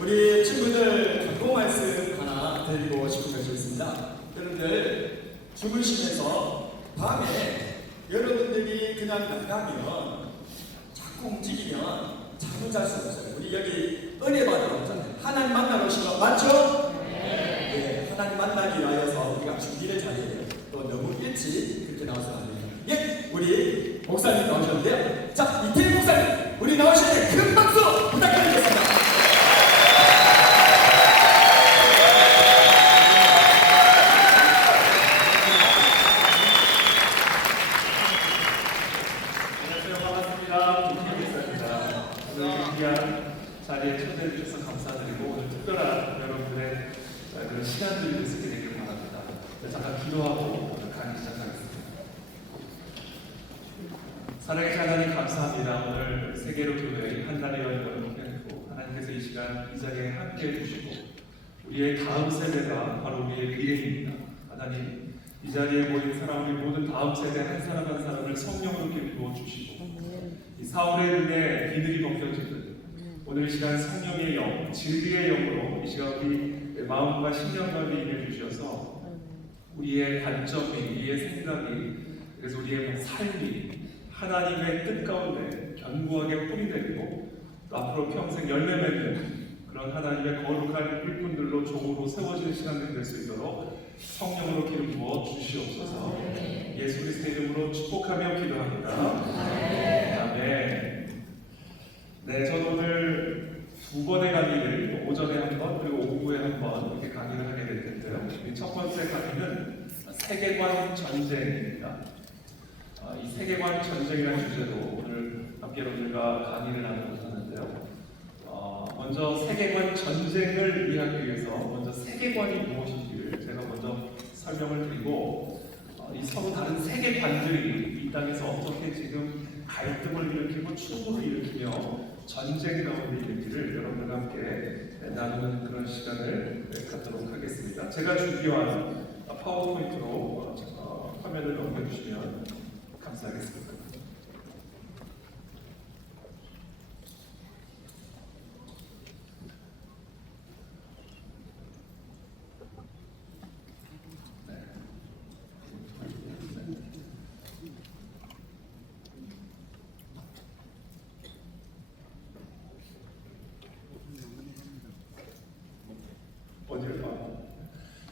우리 친구들 경고 말씀 하나 드리고 싶은 것이 있습니다. 여러분들 주무시면서 밤에 여러분들이 그냥 나가면 자꾸 움직이면 잠을 잘 수 없어요. 우리 여기 은혜 받으러 하나님 만나러 오신 거 맞죠? 네. 하나님 만나기 위하여서 우리가 준비를 잘해야 돼요. 또 너무 일찍 그렇게 나와서 안 돼요. 예, 우리 목사님 나오셨는데요. 자, 이태희 목사님, 우리 나오실 때 큰 박수 부탁드리겠습니다. 자리에 초대해 주셔서 감사드리고 오늘 특별한 여러분들의 그런 시간들이 있게 되길 바랍니다. 잠깐 기도하고 오늘 강의 시작하겠습니다. 사랑의 하나님 감사합니다. 오늘 세계로 교회 한 달의 연을 목표했고 하나님께서 이 시간 이 자리에 함께해 주시고 우리의 다음 세대가 바로 우리의 미래입니다. 하나님 이 자리에 모인 사람 우리 모든 다음 세대 한 사람 한 사람을 성령으로 부어 주시고 이 사울의 눈에 비늘이 벗겨지듯 오늘 이 시간 성령의 영, 진리의 영으로 이 시간 우리 마음과 심령 가운데 임해 주셔서 우리의 관점이, 우리의 생각이, 그래서 우리의 삶이 하나님의 뜻 가운데 견고하게 뿌리내리고 또 앞으로 평생 열매 맺는 그런 하나님의 거룩한 일꾼들로 종으로 세워지는 시간들이 될 수 있도록 성령으로 기름 부어 주시옵소서. 예수 그리스도의 이름으로 축복하며 기도합니다. 아멘. 네, 저는 오늘 두 번의 강의를 오전에 한 번 그리고 오후에 한 번 이렇게 강의를 하게 될 텐데요. 첫 번째 강의는 세계관 전쟁입니다. 이 세계관 전쟁이라는 주제로 오늘 함께 여러분들과 강의를 나누고 하는데요. 먼저 세계관 전쟁을 이해하기 위해서 먼저 세계관이 무엇인지를 제가 먼저 설명을 드리고 이 서로 다른 세계관들이 이 땅에서 어떻게 지금 갈등을 일으키고 충돌을 일으키며 전쟁 가운데 있는지를 여러분들과 함께 나누는 그런 시간을 갖도록 하겠습니다. 제가 준비한 파워포인트로 화면을 넘겨주시면 감사하겠습니다.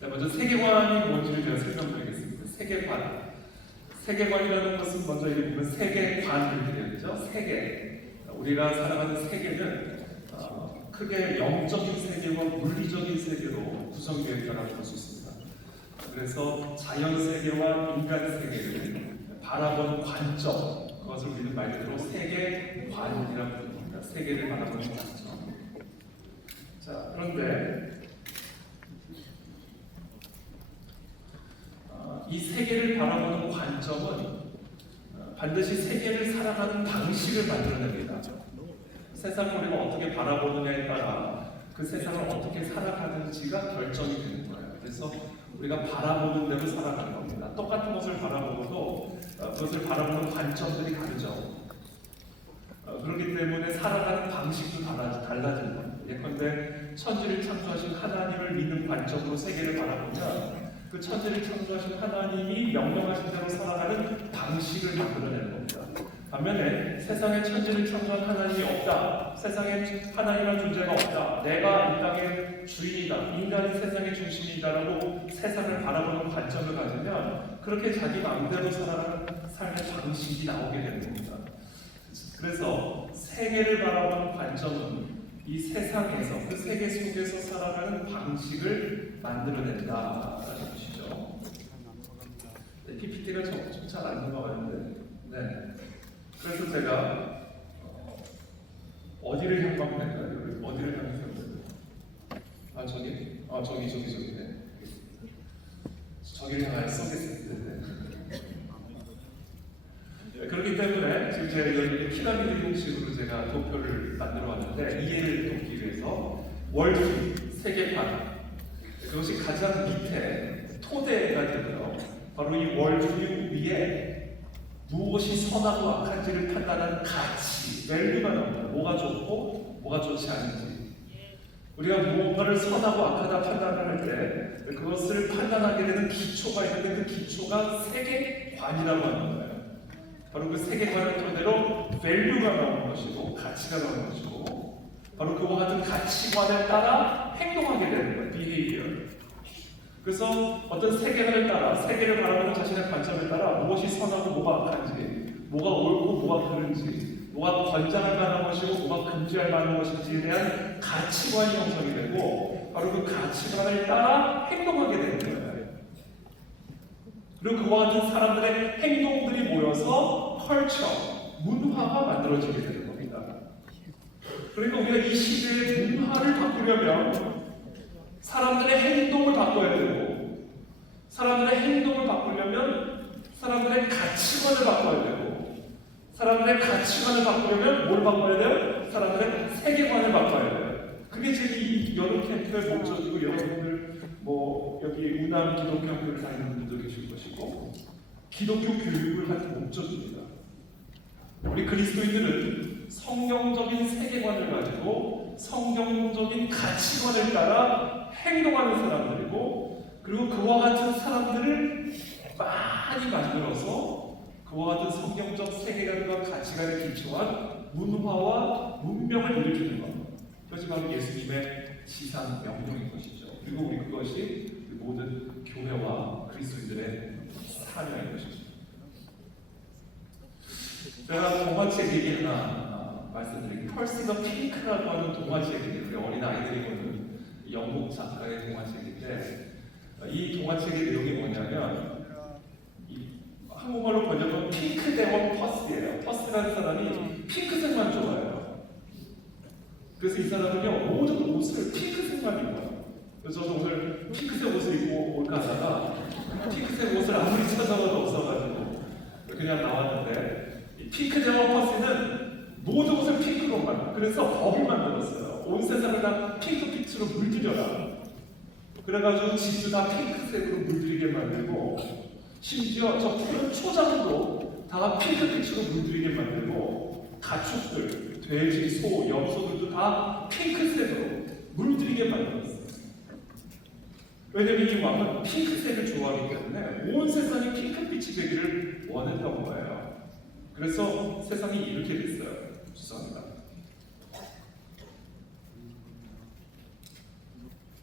먼저 세계관이 뭔지를 제가 설명드리겠습니다. 세계관. 세계관이라는 것은 먼저 이렇게 보면 세계관 이렇게 되어 있죠. 세계. 우리가 살아가는 세계는 크게 영적인 세계와 물리적인 세계로 구성되어 있다고 볼 수 있습니다. 그래서 자연 세계와 인간 세계를 바라보는 관점, 그것을 우리는 말 그대로 세계관이라고 부릅니다. 세계를 바라보는 관점. 자, 그런데 이 세계를 바라보는 관점은 반드시 세계를 살아가는 방식을 만들어냅니다. 세상을 우리가 어떻게 바라보느냐에 따라 그 세상을 어떻게 살아가는지가 결정이 되는 거예요. 그래서 우리가 바라보는 대로 살아가는 겁니다. 똑같은 것을 바라보고도 그것을 바라보는 관점들이 다르죠. 그렇기 때문에 살아가는 방식도 달라진 겁니다. 예컨대 천지를 창조하신 하나님을 믿는 관점으로 세계를 바라보면 그 천지를 창조하신 하나님이 명령하신 대로 살아가는 방식을 만들어내는 겁니다. 반면에 세상에 천지를 창조한 하나님이 없다. 세상에 하나님이라는 존재가 없다. 내가 이 땅의 주인이다. 인간이 세상의 중심이다라고 세상을 바라보는 관점을 가지면 그렇게 자기 마음대로 살아가는 삶의 방식이 나오게 되는 겁니다. 그래서 세계를 바라보는 관점은 이 세상에서 그 세계 속에서 살아가는 방식을 만들어낸다라는 것이죠. 네, PPT가 좀 잘 안 넘어가는데, 네. 그래서 제가 어디를 향하면 될까요? 어디를 향해서 저기. 네. 저기를 향하여 쏘겠습니다. 네. 그렇기 때문에 지금 제가 여기 피라미드 형식으로 제가 도표를 만들어 왔는데 이해를 돕기 위해서 월드 세계관 그것이 가장 밑에 토대가 되고요. 바로 이 월드 위에 무엇이 선하고 악한지를 판단하는 가치, 밸류가 나옵니다. 뭐가 좋고 뭐가 좋지 않은지. 우리가 무언가를 선하고 악하다 판단을 할 때 그것을 판단하게 되는 기초가 있는데 그 기초가 세계관이라고 하는 거예요. 바로 그 세계관을 토대로 밸류가 나오는 것이고 가치가 나오는 것이고 바로 그와 같은 가치관에 따라 행동하게 되는 거예요. behavior. 그래서 어떤 세계관을 따라 세계를 바라보는 자신의 관점에 따라 무엇이 선하고 뭐가 악한지 뭐가 옳고 뭐가 그른지 뭐가 권장할 만한 것이고 뭐가 금지할 만한 것인지에 대한 가치관이 형성이 되고 바로 그 가치관을 따라 행동하게 되는 거예요. 그리고 그와 같은 사람들의 행동들이 모여서 컬처, 문화가 만들어지게 되는 겁니다. 그러니까 우리가 이 시대의 문화를 바꾸려면 사람들의 행동을 바꿔야 되고 사람들의 행동을 바꾸려면 사람들의 가치관을 바꿔야 되고 사람들의 가치관을 바꾸려면 뭘 바꿔야 돼요? 사람들의 세계관을 바꿔야 돼요. 그게 지금 이 여름 캠프의 목적이고 여러분들 여기 우남 기독교 학교를 다니는 분들도 계실 것이고 기독교 교육을 하는 목적입니다. 우리 그리스도인들은 성경적인 세계관을 가지고 성경적인 가치관을 따라 행동하는 사람들이고 그리고 그와 같은 사람들을 많이 만들어서 그와 같은 성경적 세계관과 가치관에 기초한 문화와 문명을 일으키는 것. 그것이 바로 예수님의 지상 명령인 것이죠. 그리고 우리 그것이 모든 교회와 그리스도인들의 사명인 것이죠. 제가 동화책 얘기 하나 말씀드릴게요. 펄시 더 핑크라고 하는 동화책인데 어린 아이들이 보는 영국 작가의 동화책인데 이 동화책의 내용이 뭐냐면 한국말로 번역은 핑크 대원 퍼스예요. 퍼스라는 사람이 핑크색만 좋아해요. 그래서 이 사람은요 모든 옷을 핑크색만 입어요. 그래서 저도 오늘 핑크색 옷을 입고 올까 하다가 핑크색 옷을 아무리 찾아봐도 없어가지고 그냥 나왔는데 이 핑크 대원 퍼스는 모든 옷을 핑크로만 그래서 법을 만들었어요. 온 세상을 다 핑크빛으로 물들여라. 그래가지고 집도 다 핑크색으로 물들이게 만들고 심지어 저 푸른 초장도 다 핑크빛으로 물들이게 만들고 가축들, 돼지, 소, 염소들도 다 핑크색으로 물들이게 만들었어요. 왜냐면 이 왕은 핑크색을 좋아하기 때문에 온 세상이 핑크빛이 되기를 원했던 거예요. 그래서 세상이 이렇게 됐어요. 죄송합니다.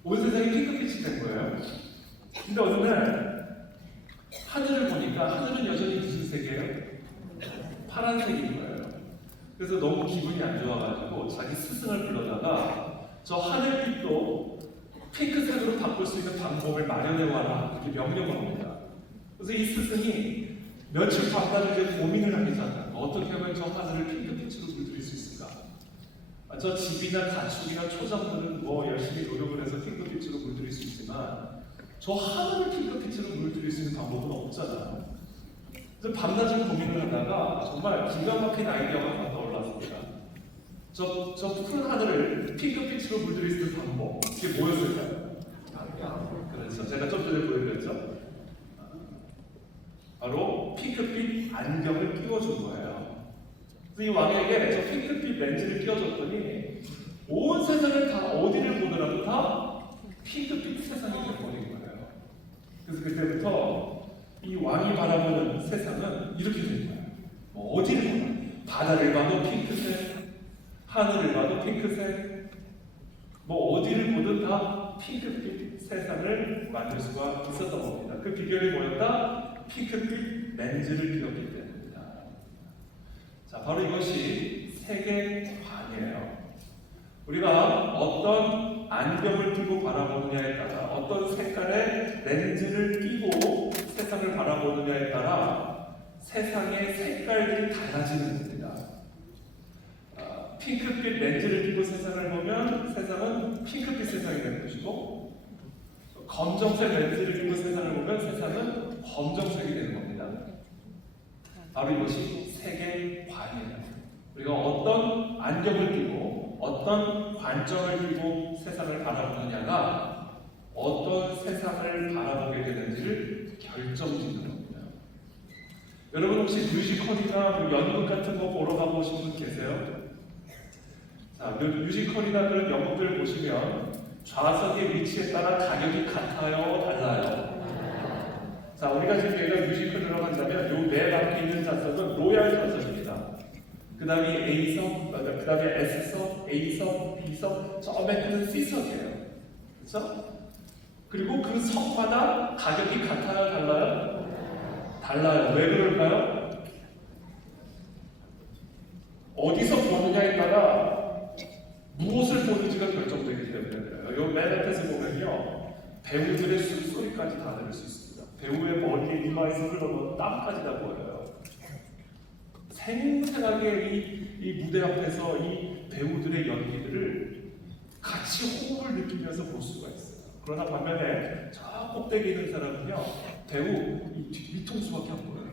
온 세상이 핑크빛이 된 거예요. 근데 어느 날 하늘을 보니까 하늘은 여전히 무슨 색이에요? 파란색인 거예요. 그래서 너무 기분이 안 좋아가지고 자기 스승을 불러다가 저 하늘빛도 핑크색으로 바꿀 수 있는 방법을 마련해와라 이렇게 명령을 합니다. 그래서 이 스승이 며칠 밤낮을 고민을 하기 시작합니다. 어떻게 하면 저 하늘을 핑크빛으로 물들일 수 있을까? 저 집이나 가축이나 초장들은 열심히 노력을 해서 핑크빛으로 물들일 수 있지만 저 하늘을 핑크빛으로 물들일 수 있는 방법은 없잖아요. 그래서 밤낮을 고민을 하다가 정말 기가 막힌 아이디어가 하나 떠올랐습니다. 저 푸른 하늘을 핑크빛으로 물들일 수 있는 방법, 그게 뭐였을까요? 그래서 제가 좀 전에 보여드렸죠? 바로 핑크빛 안경을 끼워준 거예요. 그래서 이 왕에게 저 핑크빛 렌즈를 끼워줬더니 온 세상을 다 어디를 보더라도 다 핑크빛 세상이 되어버린 거예요. 그래서 그때부터 이 왕이 바라보는 세상은 이렇게 된 거예요. 어디를 보나 바다를 봐도 핑크색, 하늘을 봐도 핑크색, 어디를 보든 다 핑크빛 세상을 만들 수가 있었던 겁니다. 그 비결이 뭐였다? 핑크빛 렌즈를 끼웠기 때문입니다. 자, 바로 이것이 세계관이에요. 우리가 어떤 안경을 끼고 바라보느냐에 따라 어떤 색깔의 렌즈를 끼고 세상을 바라보느냐에 따라 세상의 색깔들이 달라지는 겁니다. 핑크빛 렌즈를 끼고 세상을 보면 세상은 핑크빛 세상이 되는 것이고 검정색 렌즈를 끼고 세상을 보면 세상은 검정색이 되는 겁니다. 바로 이것이 세계관이에요. 우리가 어떤 안경을 끼고 어떤 관점을 끼고 세상을 바라보느냐가 어떤 세상을 바라보게 되는지를 결정짓는 겁니다. 여러분 혹시 뮤지컬이나 연극 같은 거 보러 가보신 분 계세요? 자, 자, 뮤지컬이나 그런 영국들 보시면 좌석의 위치에 따라 가격이 같아요, 달라요? 자, 우리가 지금 여기가 뮤지컬 들어간다면 요 맨 앞에 있는 좌석은 로얄 좌석입니다. 그 다음에 A석, 그 다음에 S석, A석, B석, 저 맨 끝은 C석이에요. 그렇죠? 그리고 그 석마다 가격이 같아요, 달라요? 달라요. 왜 그럴까요? 어디서 보느냐에 따라 무엇을 보는지가 결정되기 때문에 그래요. 요 맨 앞에서 보면요, 배우들의 숨소리까지 다 들을 수 있습니다. 배우의 머리에 이마에서 흘러나오는 땀까지 다 보여요. 생생하게 이 무대 앞에서 이 배우들의 연기들을 같이 호흡을 느끼면서 볼 수가 있어요. 그러나 반면에 저 꼭대기에 있는 사람은요, 배우 이 뒤통수밖에 안 보여요.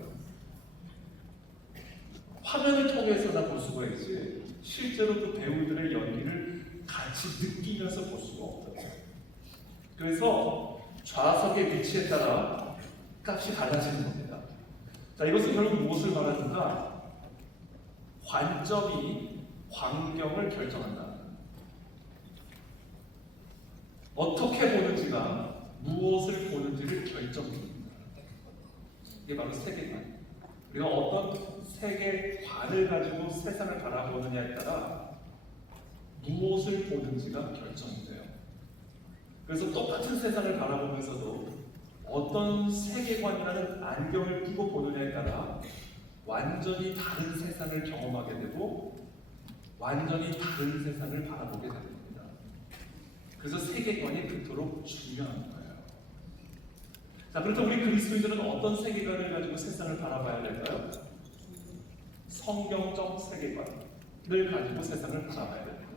화면을 통해서나 볼 수가 있지 실제로 그 배우들의 연기를 같이 느끼면서 볼 수가 없어요. 그래서 좌석의 위치에 따라 값이 달라지는 겁니다. 자, 이것은 결국 무엇을 말하는가? 관점이 광경을 결정한다. 어떻게 보는지가 무엇을 보는지를 결정합니다. 이게 바로 세계관. 우리가 어떤 세계관을 가지고 세상을 바라보느냐에 따라 무엇을 보는지가 결정이 돼요. 그래서 똑같은 세상을 바라보면서도 어떤 세계관이라는 안경을 끼고 보느냐에 따라 완전히 다른 세상을 경험하게 되고 완전히 다른 세상을 바라보게 됩니다. 그래서 세계관이 그토록 중요한 거예요. 자, 그렇다면 우리 그리스도인들은 어떤 세계관을 가지고 세상을 바라봐야 될까요? 성경적 세계관을 가지고 세상을 바라봐야 됩니다.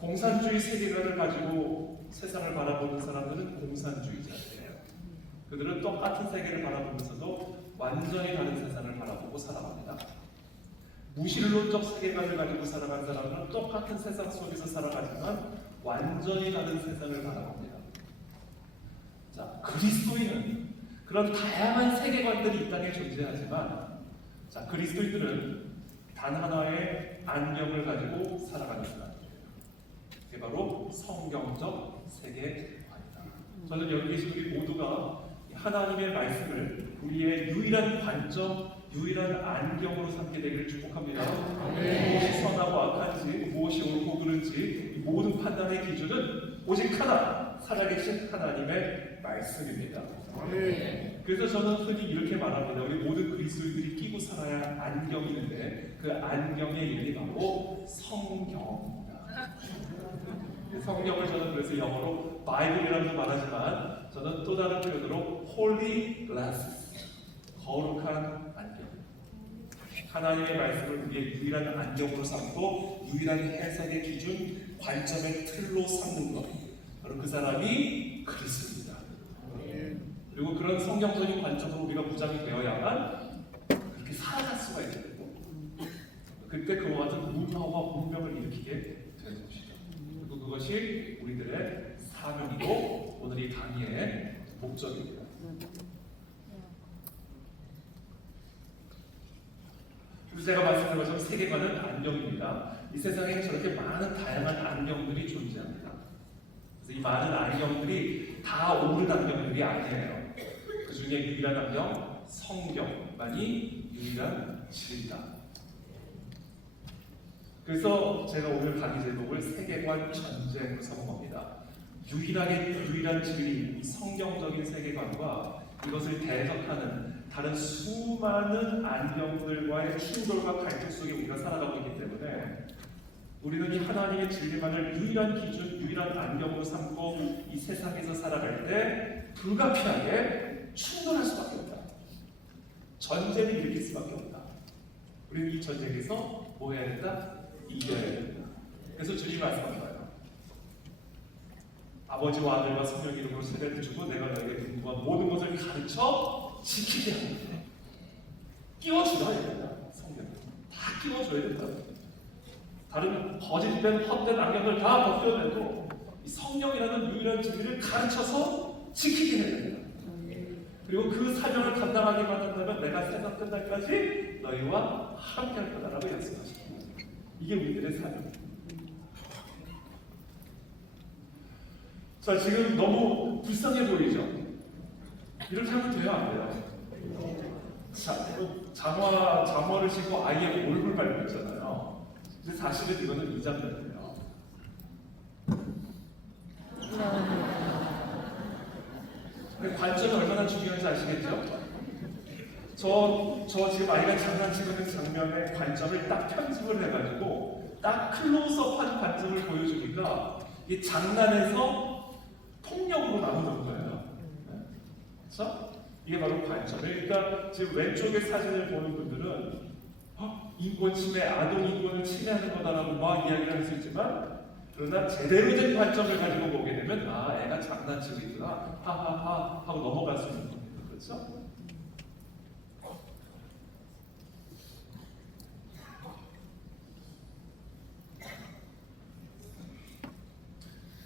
공산주의 세계관을 가지고 세상을 바라보는 사람들은 공산주의자예요. 그들은 똑같은 세계를 바라보면서도 완전히 다른 세상을 바라보고 살아갑니다. 무신론적 세계관을 가지고 살아가는 사람들은 똑같은 세상 속에서 살아가지만 완전히 다른 세상을 바라봅니다. 자, 그리스도인은 그런 다양한 세계관들이 이 땅에 존재하지만, 자, 그리스도인들은 단 하나의 안경을 가지고 살아가는 사람이에요. 그게 바로 성경적 세계관이다. 저는 여기 계신 우리 모두가 하나님의 말씀을 우리의 유일한 관점, 유일한 안경으로 삼게 되기를 축복합니다. 무엇이 선하고 악한지, 무엇이 옳고 그른지 모든 판단의 기준은 오직 하나, 살아계신 하나님의 말씀입니다. 그래서 저는 흔히 이렇게 말합니다. 우리 모든 그리스도인들이 끼고 살아야 할 안경이 있는데 그 안경의 이름이 바로 성경입니다. 성경을 저는 그래서 영어로 바이블이라고 말하지만 저는 또 다른 표현으로 Holy Glasses, 거룩한 안경. 하나님의 말씀을 우리의 유일한 안경으로 삼고 유일한 해석의 기준, 관점의 틀로 삼는 것. 바로 그 사람이 그리스도입니다. 그리고 그런 성경적인 관점으로 우리가 무장이 되어야만 그렇게 살아갈 수가 있는 거고, 그때 그와 같은 문화와 문명을 일으키게 되는 것이죠. 그리고 그것이 우리들의 사명이고 오늘 이 강의의 목적입니다. 그래서 제가 말씀드린 것처럼 세계관은 안경입니다. 이 세상에 저렇게 많은 다양한 안경들이 존재합니다. 그래서 이 많은 안경들이 다 옳은 안경들이 아니에요. 그 중에 유일한 안경, 성경만이 유일한 진리다. 그래서 제가 오늘 강의 제목을 세계관 전쟁으로 삼은 겁니다. 유일한 진리, 이 성경적인 세계관과 이것을 대적하는 다른 수많은 안경들과의 충돌과 갈등 속에 우리가 살아가고 있기 때문에 우리는 이 하나님의 진리만을 유일한 기준, 유일한 안경으로 삼고 이 세상에서 살아갈 때 불가피하게 충돌할 수밖에 없다. 전쟁을 일으킬 수밖에 없다. 우리는 이 전쟁에서 뭐 해야 된다? 이겨야 된다. 그래서 주님이 말씀하는 거예요. 아버지와 아들과 성령 이름으로 세례를 주고 내가 너에게 분부한 모든 것을 가르쳐 지키게 합니다. 끼워줘야 된다. 성경 다 끼워줘야 된다. 다른 거짓된 헛된 안경을 다 벗겨내고 이 성령이라는 유일한 진리를 가르쳐서 지키게 해야 된다. 그리고 그 사명을 감당하기만 한다면 내가 세상 끝날까지 너희와 함께할 거다라고 약속하십니다. 이게 우리들의 삶입니다. 자, 지금 너무 불쌍해 보이죠? 이렇게 하면 돼요, 안 돼요? 자, 장화를 신고 아이의 얼굴 밟고 있잖아요. 근데 사실은 이거는 이 장면이에요. 근데 관점이 얼마나 중요한지 아시겠죠? 저 지금 아이가 장난치고 있는 장면의 관점을 딱 편집을 해가지고 딱 클로즈업한 관점을 보여주니까 이 장난에서 폭력으로 나오는 거예요. 그렇죠? 이게 바로 관점이에요. 그러니까 지금 왼쪽의 사진을 보는 분들은 인권 침해, 아동 인권을 침해하는 거다라고 막 이야기를 할 수 있지만, 그러나 제대로 된 관점을 가지고 보게 되면 애가 장난치고 있구나 하하하 하고 넘어갈 수 있는 겁니다. 그렇죠?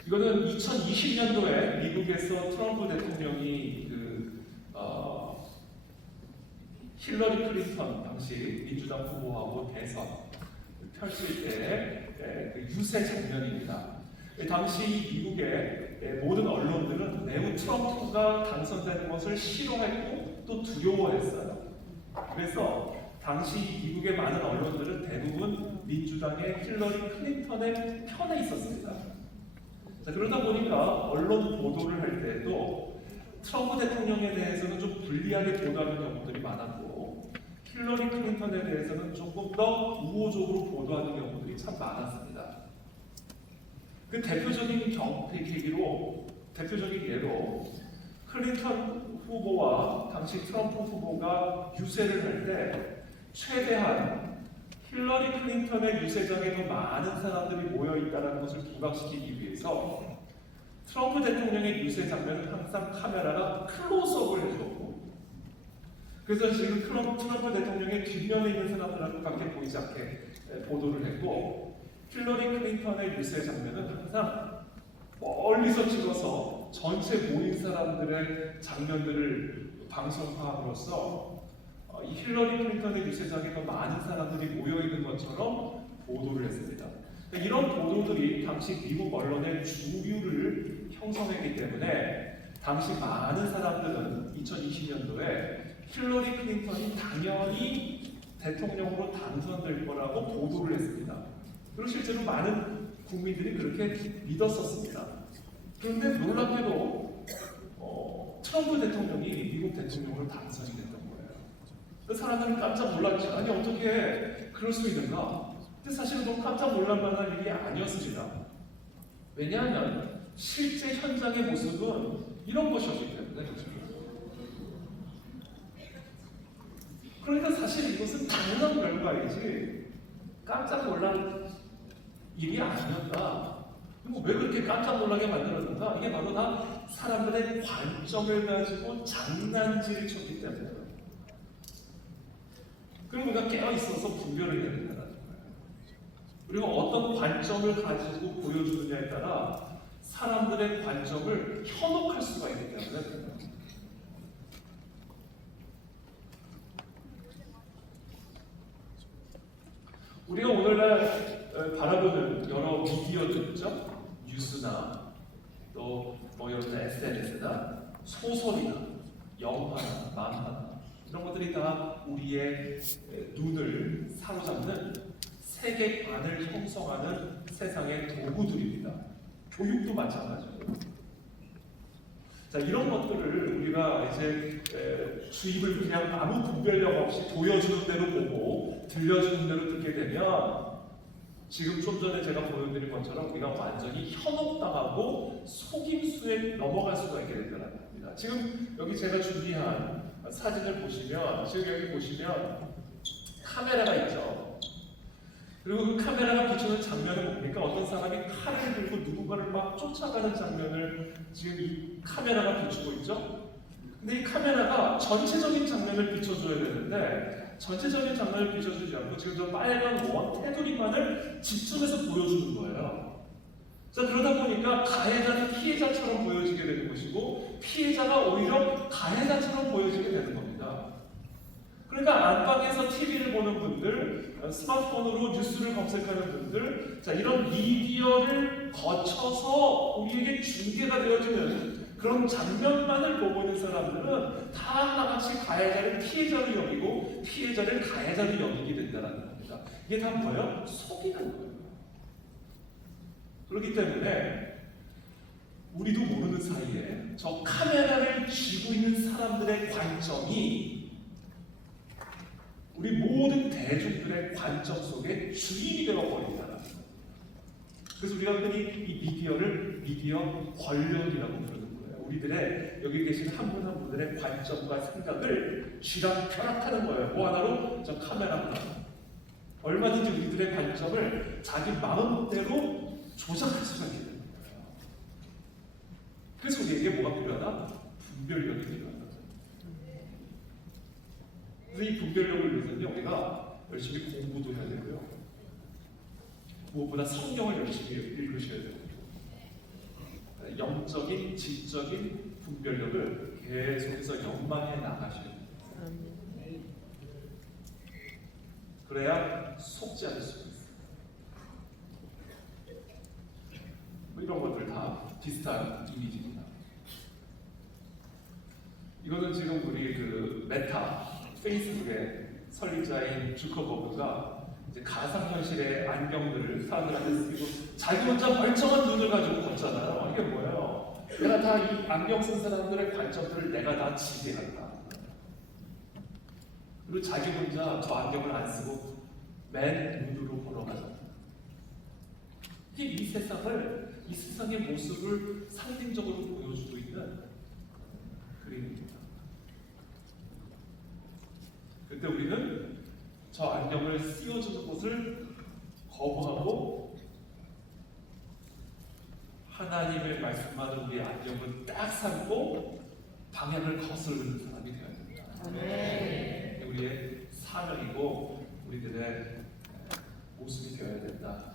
이거는 2020년도에 미국에서 트럼프 대통령이 힐러리 클린턴 당시 민주당 후보하고 대선 펼칠 때의 그 유세 장면입니다. 당시 미국의 모든 언론들은 매우 트럼프가 당선되는 것을 싫어했고 또 두려워했어요. 그래서 당시 미국의 많은 언론들은 대부분 민주당의 힐러리 클린턴의 편에 있었습니다. 자, 그러다 보니까 언론 보도를 할 때도 트럼프 대통령에 대해서는 좀 불리하게 보도하는 경우들이 많았고, 힐러리 클린턴에 대해서는 조금 더 우호적으로 보도하는 경우들이 참 많았습니다. 그 대표적인 예로 클린턴 후보와 당시 트럼프 후보가 유세를 할 때 최대한 힐러리 클린턴의 유세장에 더 많은 사람들이 모여 있다는 것을 부각시키기 위해서 트럼프 대통령의 유세 장면은 항상 카메라가 클로즈업을 해줬고, 그래서 지금 트럼프 대통령의 뒷면에 있는 사람들하고 밖에 보이지 않게 보도를 했고, 힐러리 클린턴의 유세 장면은 항상 멀리서 찍어서 전체 모인 사람들의 장면들을 방송함으로써 이 힐러리 클린턴의 유세장에 더 많은 사람들이 모여 있는 것처럼 보도를 했습니다. 이런 보도들이 당시 미국 언론의 주류를 형성했기 때문에 당시 많은 사람들은 2020년도에 힐러리 클린턴이 당연히 대통령으로 당선될 거라고 보도를 했습니다. 그리고 실제로 많은 국민들이 그렇게 믿었었습니다. 그런데 놀랍게도 트럼프 대통령이 미국 대통령으로 당선이 됐던 거예요. 그 사람들은 깜짝 놀랐죠. 아니 어떻게 그럴 수 있는가? 근데 사실은 너무 깜짝 놀랄 만한 일이 아니었습니다. 왜냐하면 실제 현장의 모습은 이런 것이었기 때문에. 그러니까 사실 이것은 당연한 결과이지 깜짝 놀랄 일이 아니었다. 왜 그렇게 깜짝 놀라게 만들었는가? 이게 바로 다 사람들의 관점을 가지고 장난질을 쳤기 때문이에요. 그리고 우리가 깨어있어서 분별을 해야 된다는 거예요. 그리고 어떤 관점을 가지고 보여주느냐에 따라 사람들의 관점을 현혹할 수가 있기 때문에 그래요. 우리가 오늘날 바라보는 여러 미디어들 있죠? 뉴스나 또 여러분 SNS나 소설이나 영화나 만화나 이런 것들이 다 우리의 눈을 사로잡는 세계관을 형성하는 세상의 도구들입니다. 교육도 마찬가지예요. 자, 이런 것들을 우리가 이제 주입을 그냥 아무 분별력 없이 보여주는 대로 보고 들려주는 대로 듣게 되면 지금 좀 전에 제가 보여드린 것처럼 우리가 완전히 현혹당하고 속임수에 넘어갈 수가 있게 된다는 겁니다. 지금 여기 제가 준비한 사진을 보시면, 지금 여기 보시면 카메라가 있죠. 그리고 그 카메라가 비추는 장면은 뭡니까? 어떤 사람이 칼을 들고 누군가를 막 쫓아가는 장면을 지금 이 카메라가 비추고 있죠. 근데 이 카메라가 전체적인 장면을 비춰줘야 되는데 전체적인 장면을 비춰주지 않고 지금 저 빨간 원 테두리만을 집중해서 보여주는 거예요. 자, 그러다 보니까 가해자는 피해자처럼 보여지게 되는 것이고 피해자가 오히려 가해자처럼 보여지게 되는 겁니다. 그러니까 안방에서 TV를 보는 분들, 스마트폰으로 뉴스를 검색하는 분들, 자, 이런 미디어를 거쳐서 우리에게 중계가 되어지는 그런 장면만을 보고 있는 사람들은 다 하나같이 가해자를 피해자로 여기고 피해자를 가해자로 여기게 된다는 겁니다. 이게 다 뭐예요? 속이는 거예요. 그렇기 때문에 우리도 모르는 사이에 저 카메라를 쥐고 있는 사람들의 관점이 우리 모든 대중들의 관점 속에 주인이 되어버린다는 거예요. 그래서 우리가 흔히 이 미디어를 미디어 권력이라고 부르는 거예요. 우리들의 여기 계신 한 분 한 분들의 관점과 생각을 쥐락펴락하는 거예요. 뭐 하나로? 저 카메라 하나. 얼마든지 우리들의 관점을 자기 마음대로 조작할 수가 있는 거예요. 그래서 우리에게 뭐가 필요하다? 분별력이 필요하다. 그래서 이 분별력을 위해서는 우리가 열심히 공부도 해야 되고요. 무엇보다 성경을 열심히 읽으셔야 되고요. 영적인, 지적인 분별력을 계속해서 연마해 나가셔야 돼요. 그래야 속지 않을 수가 있어요. 뭐 이런 것들 다 비슷한 이미지입니다. 이거는 지금 우리 그 메타 페이스북의 설립자인 주커버그가 이제 가상현실의 안경들을 사람들한테 쓰고 자기 혼자 멀쩡한 눈을 가지고 걷잖아요. 이게 뭐예요? 내가 다 이 안경 쓴 사람들의 관점들을 내가 다 지배한다. 그리고 자기 혼자 저 안경을 안 쓰고 맨 눈으로 걸어가잖아요. 이게 이 세상의 모습을 상징적으로 보여주고 있는 그림입니다. 그때 우리는 저 안경을 씌워주는 것을 거부하고 하나님의 말씀만을 우리 안경을 딱 삼고 방향을 거스르는 사람이 되어야 됩니다. 네. 우리의 사명이고 우리들의 모습이 되어야 된다.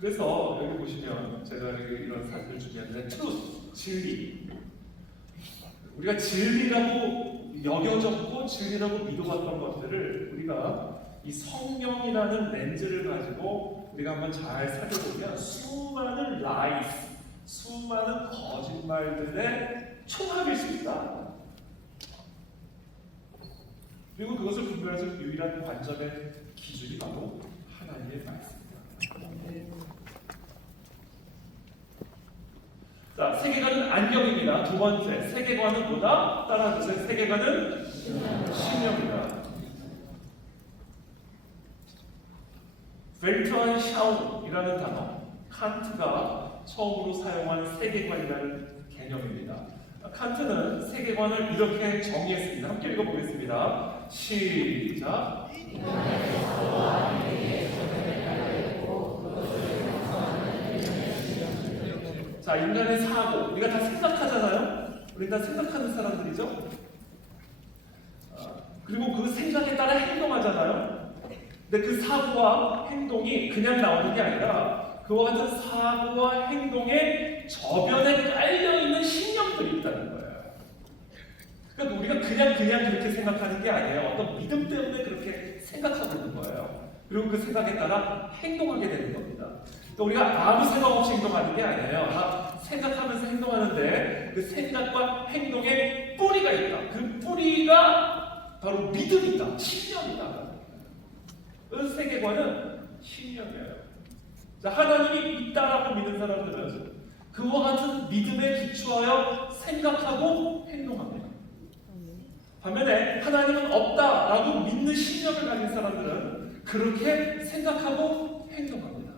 그래서 여기 보시면 제가 이런 사진을 준비했는데 트루스, 진리. 우리가 진리라고 여겨졌고 진리라고 믿어봤던 것들을 우리가 이 성경이라는 렌즈를 가지고 우리가 한번 잘 살펴보면 수많은 라이스, 수많은 거짓말들의 총합일 수 있다. 그리고 그것을 분별할 수 있는 유일한 관점의 기준이 바로 하나님의 말씀입니다. 자, 세계관은 안경입니다. 두 번째, 세계관은 뭐다? 따라하세요. 세계관은 신념이다. 벨트한샤운이라는 단어, 칸트가 처음으로 사용한 세계관이라는 개념입니다. 칸트는 세계관을 이렇게 정의했습니다. 함께 읽어보겠습니다. 시작. 자, 인간의 사고, 우리가 다 생각하잖아요. 우리 다 생각하는 사람들이죠. 그리고 그 생각에 따라 행동하잖아요. 근데 그 사고와 행동이 그냥 나오는 게 아니라 그와 같은 사고와 행동의 저변에 깔려있는 신념들이 있다는 거예요. 그러니까 우리가 그냥 그렇게 생각하는 게 아니에요. 어떤 믿음 때문에 그렇게 생각하고 있는 거예요. 그리고 그 생각에 따라 행동하게 되는 겁니다. 또 우리가 아무 생각 없이 행동하는 게 아니에요. 생각하면서 행동하는데 그 생각과 행동에 뿌리가 있다. 그 뿌리가 바로 믿음이다. 신념이다. 그 세계관은 신념이에요. 자, 하나님이 있다라고 믿는 사람들은 그와 같은 믿음에 기초하여 생각하고 행동합니다. 반면에 하나님은 없다라고 믿는 신념을 가진 사람들은 그렇게 생각하고 행동합니다.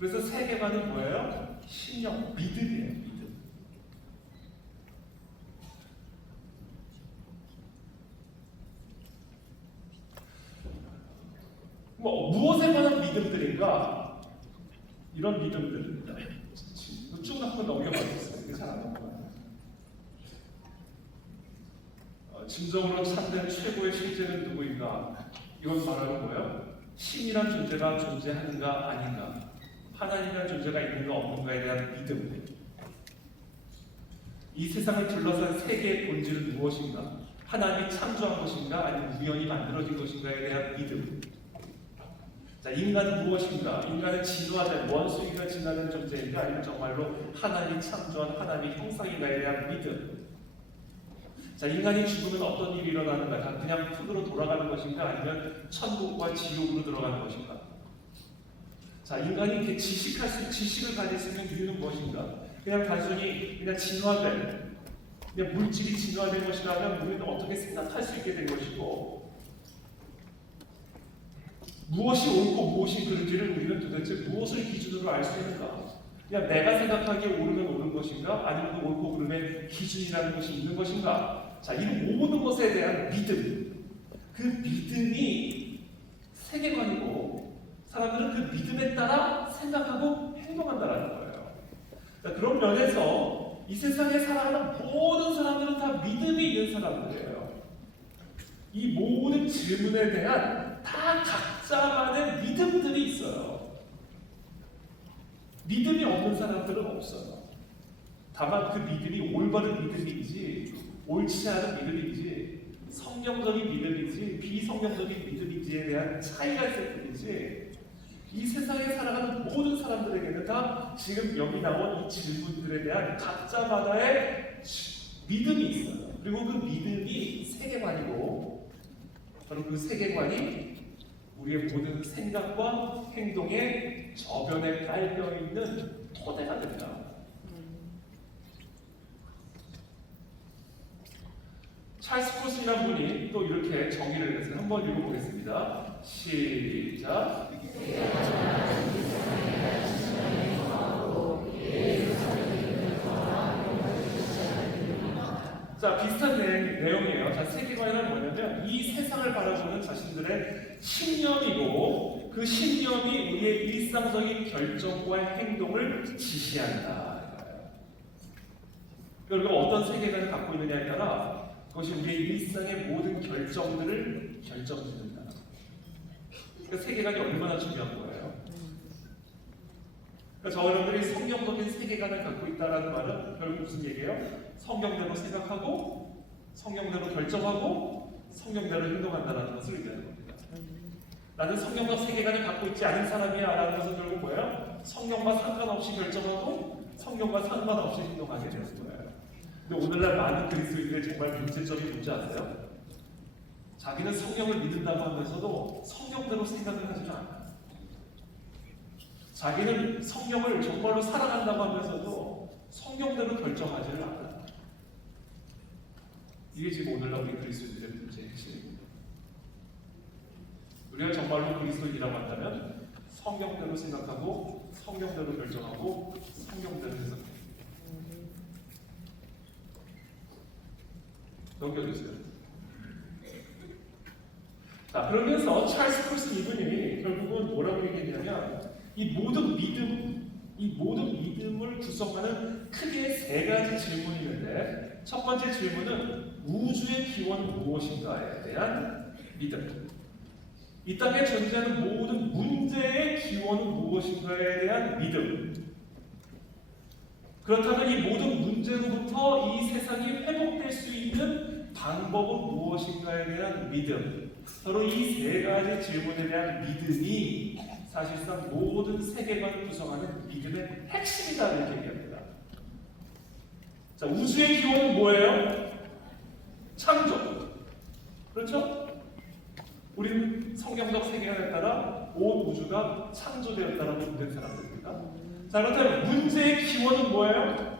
그래서 세계관은 뭐예요? 신념, 믿음이에요. 믿음. 무엇에 관한 믿음들인가? 이런 믿음들입니다. 쭉 한번 넘겨봐주세요. 이게 잘 안 넘어가요. 진정으로 참된 최고의 실제는 누구인가? 이건 말하는 거예요. 신이란 존재가 존재하는가 아닌가? 하나님이란 존재가 있는가 없는가에 대한 믿음. 이 세상을 둘러싼 세계의 본질은 무엇인가? 하나님이 창조한 것인가 아니면 우연히 만들어진 것인가에 대한 믿음. 자, 인간은 무엇인가? 인간은 진화된 원수인가 진화된 존재인가 아니면 정말로 하나님이 창조한 하나님의 형상인가에 대한 믿음. 자, 인간이 죽으면 어떤 일이 일어나는가? 다 그냥 흙으로 돌아가는 것인가 아니면 천국과 지옥으로 들어가는 것인가? 자, 인간이 이렇게 지식을 가질 수 있는 이유는 무엇인가? 그냥 단순히 그냥 진화된, 그냥 물질이 진화된 것이라면 우리는 어떻게 생각할 수 있게 된 것이고, 무엇이 옳고 무엇이 그른지를 우리는 도대체 무엇을 기준으로 알 수 있는가? 그냥 내가 생각하기에 옳으면 옳은 것인가? 아니면 그 옳고 그름의 기준이라는 것이 있는 것인가? 자, 이 모든 것에 대한 믿음, 그 믿음이 세계관이고 사람들은 그 믿음에 따라 생각하고 행동한다는 거예요. 자, 그런 면에서 이 세상에 살아가는 모든 사람들은 다 믿음이 있는 사람들이에요. 이 모든 질문에 대한 다 각자만의 믿음들이 있어요. 믿음이 없는 사람들은 없어요. 다만 그 믿음이 올바른 믿음인지 옳지 않은 믿음인지 성경적인 믿음인지 비성경적인 믿음인지에 대한 차이가 있을 뿐이지 이 세상에 살아가는 모든 사람들에게는 다 지금 여기 나온 이 질문들에 대한 각자마다의 믿음이 있어요. 그리고 그 믿음이 세계관이고 바로 그 세계관이 우리의 모든 생각과 행동의 저변에 깔려있는 토대가 됩니다. 찰스 프루스라는 분이 또 이렇게 정의를 해서 한번 읽어보겠습니다. 시작. 자, 비슷한 내용이에요. 자, 세계관이란 뭐냐면 이 세상을 바라보는 자신들의 신념이고 그 신념이 우리의 일상적인 결정과 행동을 지시한다. 그리고 어떤 세계관을 갖고 있느냐에 따라 그것이 우리의 일상의 모든 결정들을 결정짓는다. 그러니까 세계관이 얼마나 중요한 거예요. 그러니까 저 여러분들이 성경적인 세계관을 갖고 있다는 말은 결국 무슨 얘기예요? 성경대로 생각하고 성경대로 결정하고 성경대로 행동한다는 것을 의미하는 겁니다. 나는 성경과 세계관을 갖고 있지 않은 사람이야 라는 것은 결국 뭐예요? 성경과 상관없이 결정하고 성경과 상관없이 행동하게 되는 거예요. 근데 오늘날 많은 그리스도인들의 정말 문제점이 뭔지 아세요? 자기는 성경을 믿는다고 하면서도 성경대로 생각을 하지 않아요. 자기는 성경을 정말로 사랑한다고 하면서도 성경대로 결정하지를 않아요. 이게 지금 오늘날 우리 그리스도인들의 문제의 핵심입니다. 우리가 정말로 그리스도인이라고 한다면 성경대로 생각하고 성경대로 결정하고 성경대로 해석해요. 넘겨주세요. 자, 그러면서 찰스 프루스 이분이 결국은 뭐라고 얘기했냐면 이 모든 믿음을 구성하는 크게 세 가지 질문이 있는데 첫 번째 질문은 우주의 기원은 무엇인가에 대한 믿음. 이 땅에 존재하는 모든 문제의 기원은 무엇인가에 대한 믿음. 그렇다면 이 모든 문제로부터 이 세상이 회복될 수 있는 방법은 무엇인가에 대한 믿음. 서로 이 세 가지 질문에 대한 믿음이 사실상 모든 세계관을 구성하는 믿음의 핵심이다 이렇게 얘기합니다. 자, 우주의 기원은 뭐예요? 창조. 그렇죠? 우리는 성경적 세계관에 따라 온 우주가 창조되었다라고 믿는 사람들입니다. 자, 그렇다면 문제의 기원은 뭐예요?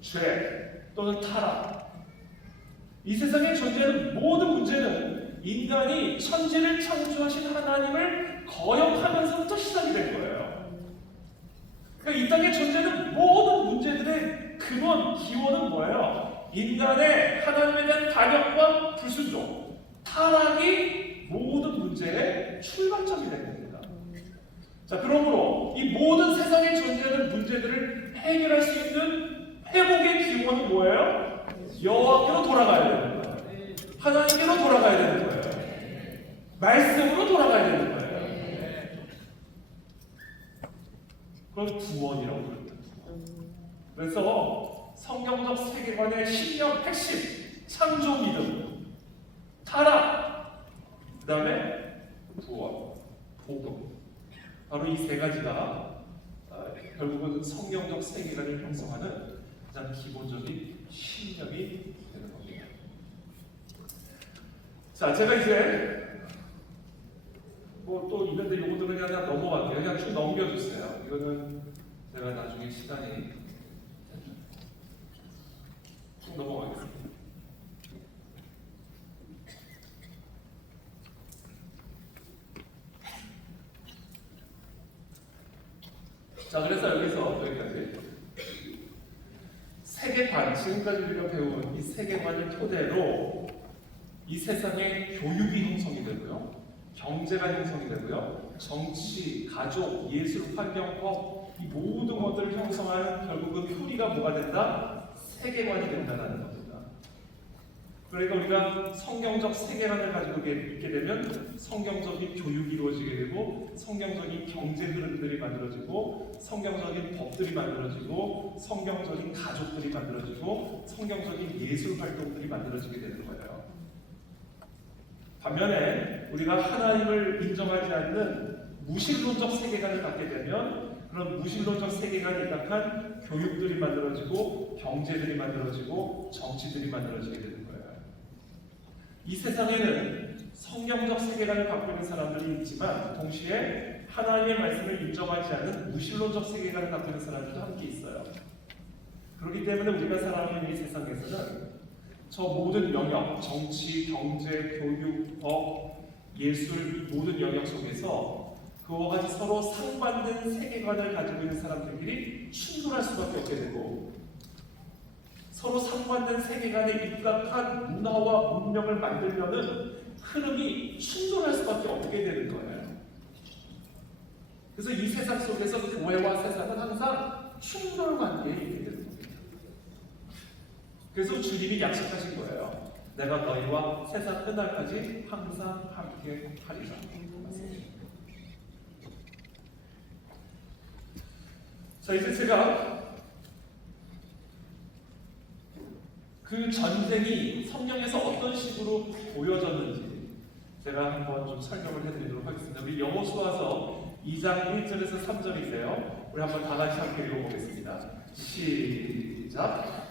죄 또는 타락. 이 세상에 존재하는 모든 문제는 인간이 천지를 창조하신 하나님을 거역하면서부터 시작이 된 거예요. 그러니까 이 땅에 존재하는 모든 문제들의 근원, 기원은 뭐예요? 인간의 하나님에 대한 반역과 불순종, 타락이 모든 문제의 출발점이 된 겁니다. 자, 그러므로 이 모든 세상에 존재하는 문제들을 해결할 수 있는 회복의 기원은 뭐예요? 여호와께로 돌아가야 되는 거예요. 하나님께로 돌아가야 되는 거예요. 말씀으로 돌아가야 되는 거예요. 그걸 구원이라고 부릅니다. 그래서 성경적 세계관의 신념 핵심, 창조 믿음, 타락, 그 다음에 구원, 복음. 바로 이 세 가지가 결국은 성경적 세계관을 형성하는 가장 기본적인 신념이 되는 겁니다. 자, 제가 이제 뭐 또 있는데 요거들은 그냥 넘어갈게요. 그냥 쭉 넘겨주세요. 이거는 제가 나중에 시간이 쭉 넘어가겠습니다. 자, 그래서 여기까지 세계관, 지금까지 우리가 배운 이 세계관을 토대로 이 세상의 교육이 형성이 되고요, 경제가 형성이 되고요, 정치, 가족, 예술, 환경법, 이 모든 것들을 형성하는 결국은 뿌리가 뭐가 된다? 세계관이 된다는 겁니다. 그러니까 우리가 성경적 세계관을 가지고 있게 되면 성경적인 교육이 이루어지게 되고, 성경적인 경제 흐름들이 만들어지고, 성경적인 법들이 만들어지고, 성경적인 가족들이 만들어지고, 성경적인 예술 활동들이 만들어지게 되는 거예요. 반면에 우리가 하나님을 인정하지 않는 무신론적 세계관을 갖게 되면 그런 무신론적 세계관에 입각한 교육들이 만들어지고, 경제들이 만들어지고, 정치들이 만들어지게 되는 거예요. 이 세상에는 성경적 세계관을 갖고 있는 사람들이 있지만 동시에 하나님의 말씀을 인정하지 않는 무신론적 세계관을 갖고 있는 사람들도 함께 있어요. 그렇기 때문에 우리가 살아가는 이 세상에서는 저 모든 영역, 정치, 경제, 교육, 법, 예술, 모든 영역 속에서 그와 같이 서로 상반된 세계관을 가지고 있는 사람들끼리 충돌할 수밖에 없게 되고, 서로 상반된 세계관에 입각한 문화와 문명을 만들려는 흐름이 충돌할 수밖에 없게 되는 거예요. 그래서 이 세상 속에서 교회와 세상은 항상 충돌 관계에 있게 되는 겁니다. 그래서 주님이 약속하신 거예요. 내가 너희와 세상 끝날까지 항상 함께 하리라. 자, 이제 제가 그 전쟁이 성경에서 어떤 식으로 보여졌는지 제가 한번 좀 설명을 해드리도록 하겠습니다. 우리 여호수아서 2장 1절에서 3절인데요. 우리 한번 다 같이 함께 읽어보겠습니다. 시작.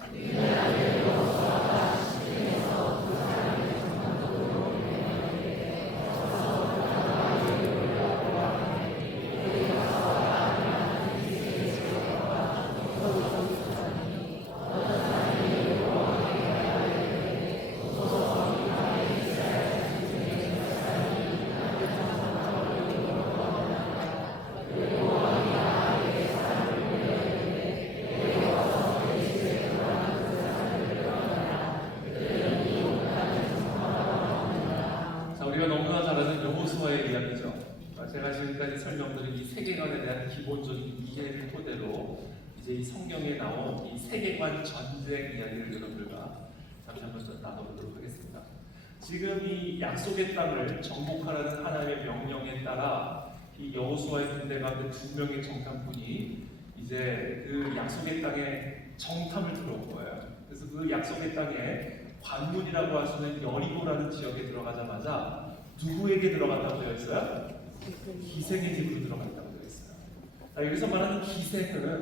제가 지금까지 설명드린 이 세계관에 대한 기본적인 이해를 토대로 이제 이 성경에 나온 이 세계관 전쟁 이야기를 여러분들과 잠시 한번 나눠보도록 하겠습니다. 지금 이 약속의 땅을 정복하라는 하나님의 명령에 따라 이 여호수아의 군대 가운데 2명의 정탐꾼이 이제 그 약속의 땅에 정탐을 들어온 거예요. 그래서 그 약속의 땅에 관문이라고 할 수 있는 여리고라는 지역에 들어가자마자 누구에게 들어갔다고 되어 있어요? 기생의 집으로 들어갔다고 되어 있어요. 자, 여기서 말하는 기생은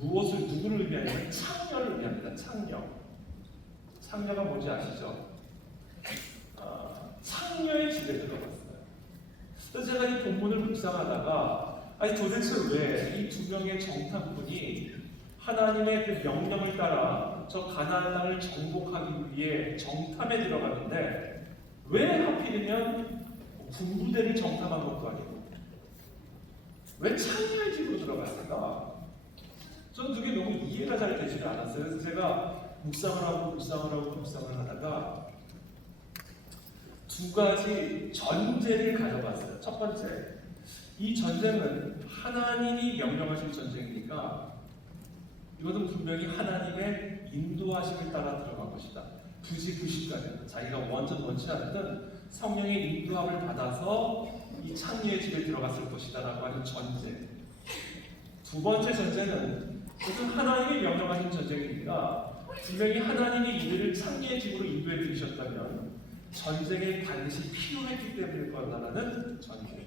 무엇을, 누구를 의미하냐면 창녀를 의미합니다. 창녀. 창녀가 뭔지 아시죠? 창녀의 집에 들어갔어요. 그래서 제가 이 본문을 묵상하다가 아니 도대체 왜 이 2명의 정탐꾼이 하나님의 그 명령을 따라 저 가나안 땅을 정복하기 위해 정탐에 들어갔는데 왜 하필이면 군부대를 정탐한 것도 아니고 왜 창녀의 집으로 들어갔을까? 저는 그게 너무 이해가 잘 되지가 않았어요. 그래서 제가 묵상을 하다가 2가지 전제를 가져봤어요. 첫 번째, 이 전쟁은 하나님이 명령하신 전쟁이니까 이것은 분명히 하나님의 인도하심을 따라 들어간 것이다. 굳이 그 시간에 자기가 원치 않던 성령의 인도함을 받아서 이 창녀의 집에 들어갔을 것이다 라고 하는 전제. 2번째 전제는 그것은 하나님이 명령하신 전쟁이니까 분명히 하나님이 이들을 창녀의 집으로 인도해 들이셨다면 전쟁에 반드시 필요했기 때문일 거라는 전제.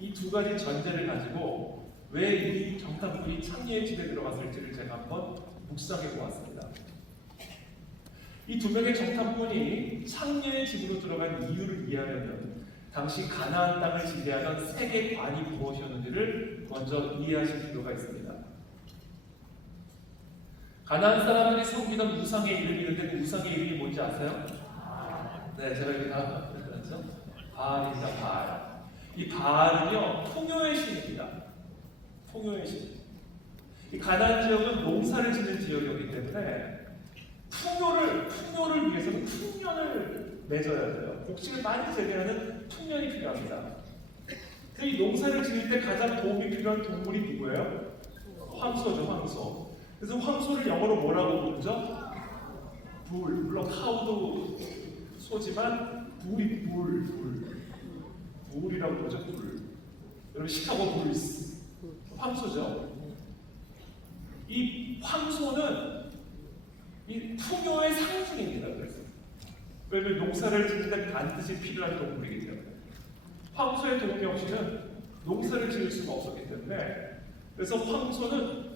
이 두 가지 전제를 가지고 왜 이 정탐꾼이 창녀의 집에 들어갔을지를 제가 한번 묵상해 보았습니다. 이 두 명의 정탐꾼이 창녀의 집으로 들어간 이유를 이해하려면 당시 가나안 땅을 지배하던 세계관이 무엇이었는지를 먼저 이해하실 필요가 있습니다. 가나안 사람들이 섬기던 우상의 이름이 있는데 그 우상의 이름이 뭔지 아세요? 네, 제가 여기 다 그랬죠. 바알입니다. 바알. 이 바알은요 풍요의 신입니다. 풍요의 신. 이 가나안 지역은 농사를 짓는 지역이었기 때문에 풍요를 위해서는 풍년을 맺어야 돼요. 곡식을 많이 재배하는 풍년이 필요합니다. 이 농사를 지을 때 가장 도움이 필요한 동물이 누구예요? 황소죠, 황소. 그래서 황소를 영어로 뭐라고 부르죠? 불. 물론 카우도 소지만 불이라고 부르죠. 불. 여러분 시카고 불스. 황소죠. 이 황소는 이 풍요의 상징입니다. 그래서 왜냐면 농사를 짓는 데 반드시 필요한 동물이기 때문에 황소의 도움이 없이는 농사를 지을 수가 없었기 때문에 그래서 황소는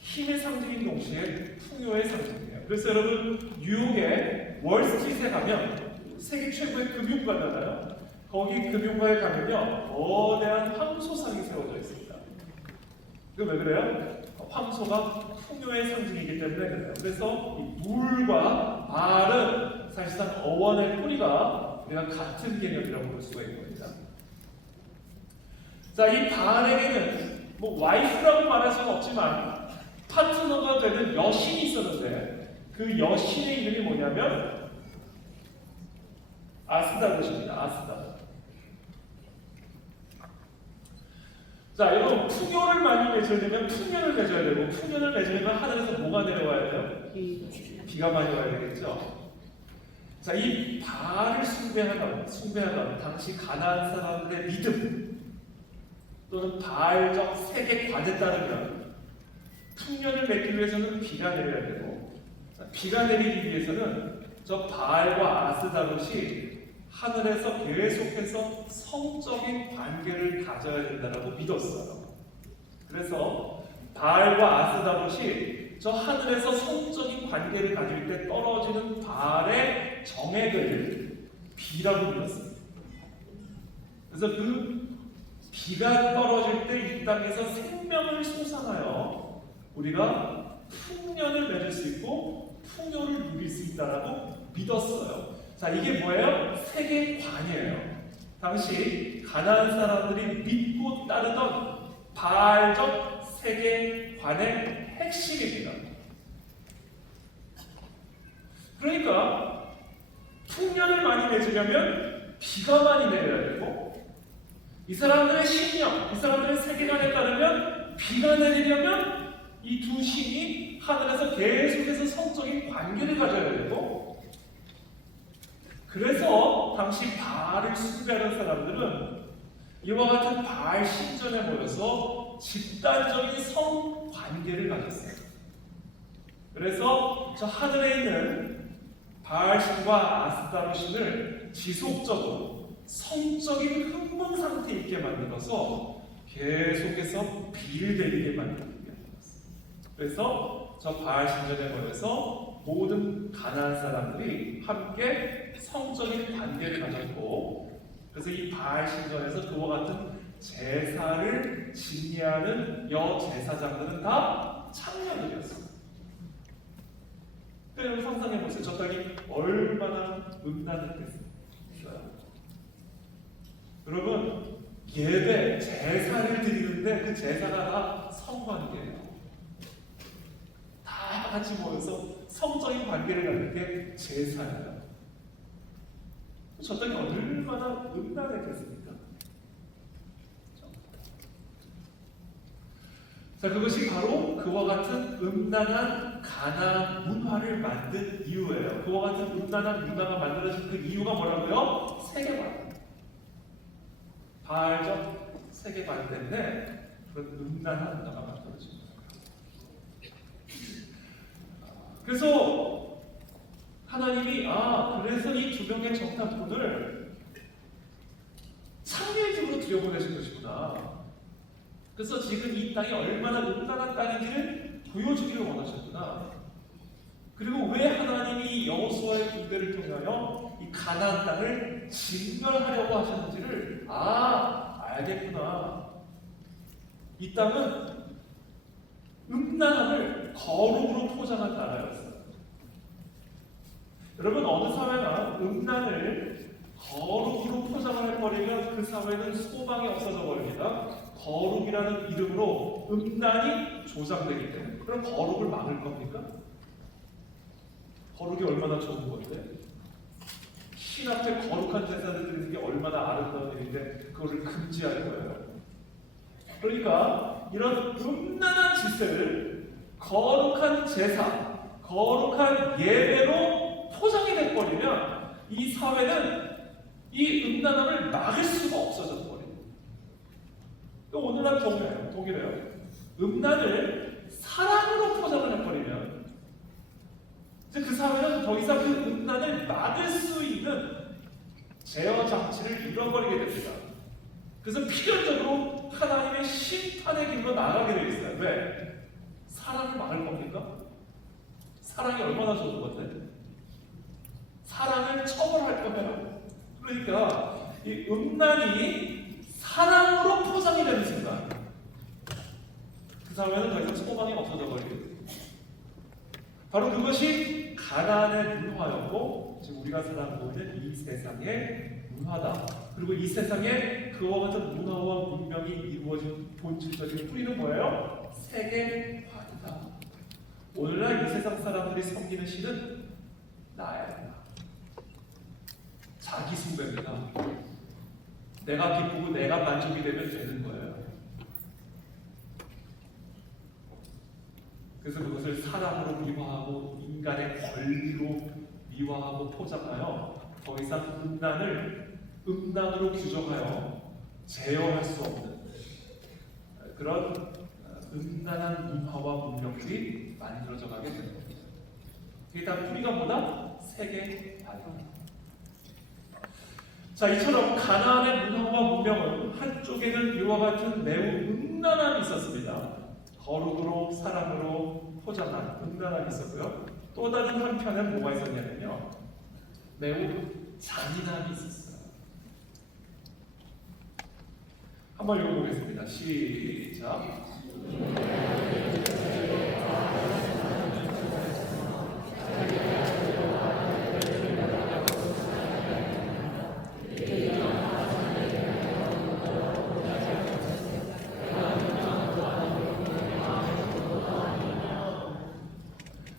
힘의 상징인 동시에 풍요의 상징이에요. 그래서 여러분 뉴욕의 월스트리트에 가면 세계 최고의 금융가잖아요. 거기 금융가에 가면요 거대한 황소상이 세워져 있습니다. 그 왜 그래요? 황소가 풍요의 상징이기 때문에 그래요. 그래서 이 물과 말은 사실상 어원의 뿌리가 우리가 같은 개념이라고 볼 수가 있는 겁니다. 자, 이 바알에게는 뭐 와이프라고 말할 수는 없지만 파트너가 되는 여신이 있었는데 그 여신의 이름이 뭐냐면 아스다롯입니다. 아스다롯. 자, 여러분 풍요를 많이 맺으려면 풍년을 맺어야 되고 풍년을 맺으려면 하늘에서 뭐가 내려와야 돼요? 비가 많이 와야 되겠죠. 자, 이 바알을 숭배하던 당시 가나안 사람들의 믿음 또는 바알적 세계관에 따르면 풍년을 맺기 위해서는 비가 내려야 되고 비가 내리기 위해서는 저 바알과 아스다롯이 하늘에서 계속해서 성적인 관계를 가져야 된다고 믿었어요. 그래서 바알과 아스다롯이 저 하늘에서 성적인 관계를 가질 때 떨어지는 바알의 정액을 비라고 불렀습니다. 그래서 그 비가 떨어질 때 이 땅에서 생명을 솟아나요. 우리가 풍년을 맺을 수 있고 풍요를 누릴 수 있다라고 믿었어요. 자, 이게 뭐예요? 세계관이에요. 당시 가나안 사람들이 믿고 따르던 바알적 세계관의 핵심입니다. 그러니까 풍년을 많이 맺으려면 비가 많이 내려야 되고 이 사람들의 신념, 이 사람들의 세계관에 따르면 비가 내리려면 이 두 신이 하늘에서 계속해서 성적인 관계를 가져야 되고 그래서 당시 바알을 숭배하는 사람들은 이와 같은 바알 신전에 모여서 집단적인 성관계를 가졌어요. 그래서 저 하늘에 있는 바알 신과 아스타로 신을 지속적으로 성적인 흥분 상태에 있게 만들어서 계속해서 비를 내리게 만들었어요. 그래서 저 바알 신전에 모여서 모든 가나안 사람들이 함께 성적인 관계를 가졌고 그래서 이 바알 신전에서 그와 같은 제사를 진리하는 여제사장들은 다 창녀들이었어요. 여러분 상상해보세요. 저 땅이 얼마나 음란했겠어요. 여러분 예배, 제사를 드리는데 그 제사가 다 성관계예요. 다 같이 모여서 성적인 관계를 갖는 게 제사예요. 저 땅이 얼마나 음란했겠습니까? 자, 그것이 바로 그와 같은 음란한 가나안 문화를 만든 이유예요. 그와 같은 음란한 문화가 만들어진 그 이유가 뭐라고요? 세계관. 바알적 세계관 때문에 그런 음란한 문화가 만들어진 거예요. 그래서 하나님이 그래서 이 두 명의 정탐꾼을 창녀의 집으로 들여보내신 것이구나. 그래서 지금 이 땅이 얼마나 음란한 땅인지를 보여주기를 원하셨구나. 그리고 왜 하나님이 여호수아의 군대를 통하여 이 가나안 땅을 진멸하려고 하셨는지를 알겠구나. 이 땅은 음란함을 거룩으로 포장한 나라였어요. 여러분, 어느 사회나 음란을 거룩으로 포장을 해버리면 그 사회는 소망이 없어져 버립니다. 거룩이라는 이름으로 음란이 조장되기 때문에. 그럼 거룩을 막을 겁니까? 거룩이 얼마나 좋은 건데? 신 앞에 거룩한 제사를 드리는 게 얼마나 아름다운 일인데 그거를 금지할 거예요. 그러니까 이런 음란한 짓을 거룩한 제사, 거룩한 예배로 포장이 돼버리면 이 사회는 이 음란함을 막을 수가 없어져 버립니다. 오늘날 동일해요. 음란을 사랑으로 포장을 해버리면 그 사회는 더 이상 그 음란을 막을 수 있는 제어 장치를 잃어버리게 됩니다. 그래서 필연적으로 하나님의 심판의 길로 나가게 되어 있어요. 왜? 사랑을 막을 겁니까? 사랑이 얼마나 좋은 건데? 사랑을 처벌할 거예요. 그러니까 이 음란이 사랑으로 포장이 되는 순간 그 사회는 더 이상 소망이 없어져 버리게 됩니다. 바로 그것이 가나안의 문화였고 지금 우리가 살아가고 있는 이 세상의 문화다. 그리고 이 세상에 그와 같은 문화와 문명이 이루어진 본질적인 뿌리는 뭐예요? 세계관이다. 오늘날 이 세상 사람들이 섬기는 신은 나야. 자기 숭배입니다. 내가 기쁘고 내가 만족이 되면 되는 거예요. 그래서 그것을 사랑으로 미화하고 인간의 권리로 미화하고 포장하여 더 이상 음란으로 규정하여 제어할 수 없는 그런 음란한 문화와 문명들이 만들어져 가게 됩니다. 그게 다 뿌리가 뭐다? 세계관이다. 자, 이처럼 가나안의 문화와 문명은 한쪽에는 이와 같은 매우 음란함이 있었습니다. 거룩으로 사랑으로 포장한 음란함이 있었고요. 또 다른 한편엔 뭐가 있었냐면요, 매우 잔인함이 있었어요. 한번 읽어보겠습니다. 시작.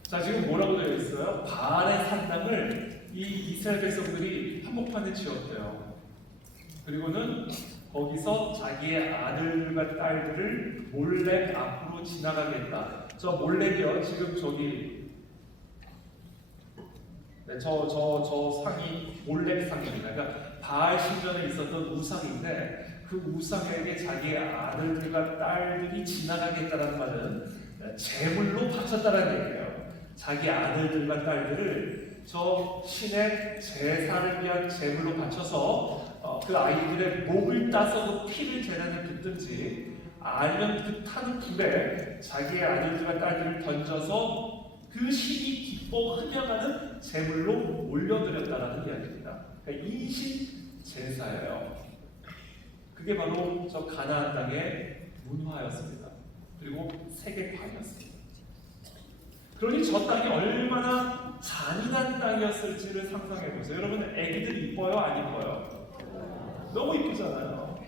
자, 지금 뭐라고 되어 있어요? 바알의 산당을 이 이스라엘 백성들이 한복판에 지었대요. 그리고는 거기서 자기의 아들과 딸들을 몰렉 앞으로 지나가게 했다. 저 몰렉이요, 지금 저기 저 상이 몰렉 상입니다. 그러니까 바알 신전에 있었던 우상인데 그 우상에게 자기의 아들들과 딸들이 지나가겠다는 말은 제물로 바쳤다는 얘기예요. 자기 아들들과 딸들을 저 신의 제사를 위한 제물로 바쳐서 그 아이들의 목을 따서 그 피를 재단에 붓든지 아니면 그 타는 불에 자기의 아들들과 딸들을 던져서 그 신이 기뻐 흠양하는 제물로 올려드렸다라는 이야기입니다. 그러니까 인신 제사예요. 그게 바로 저 가나안 땅의 문화였습니다. 그리고 세계관이었습니다. 그러니 저 땅이 얼마나 잔인한 땅이었을지를 상상해 보세요. 여러분, 애기들 이뻐요? 안 이뻐요? 너무 이쁘잖아요.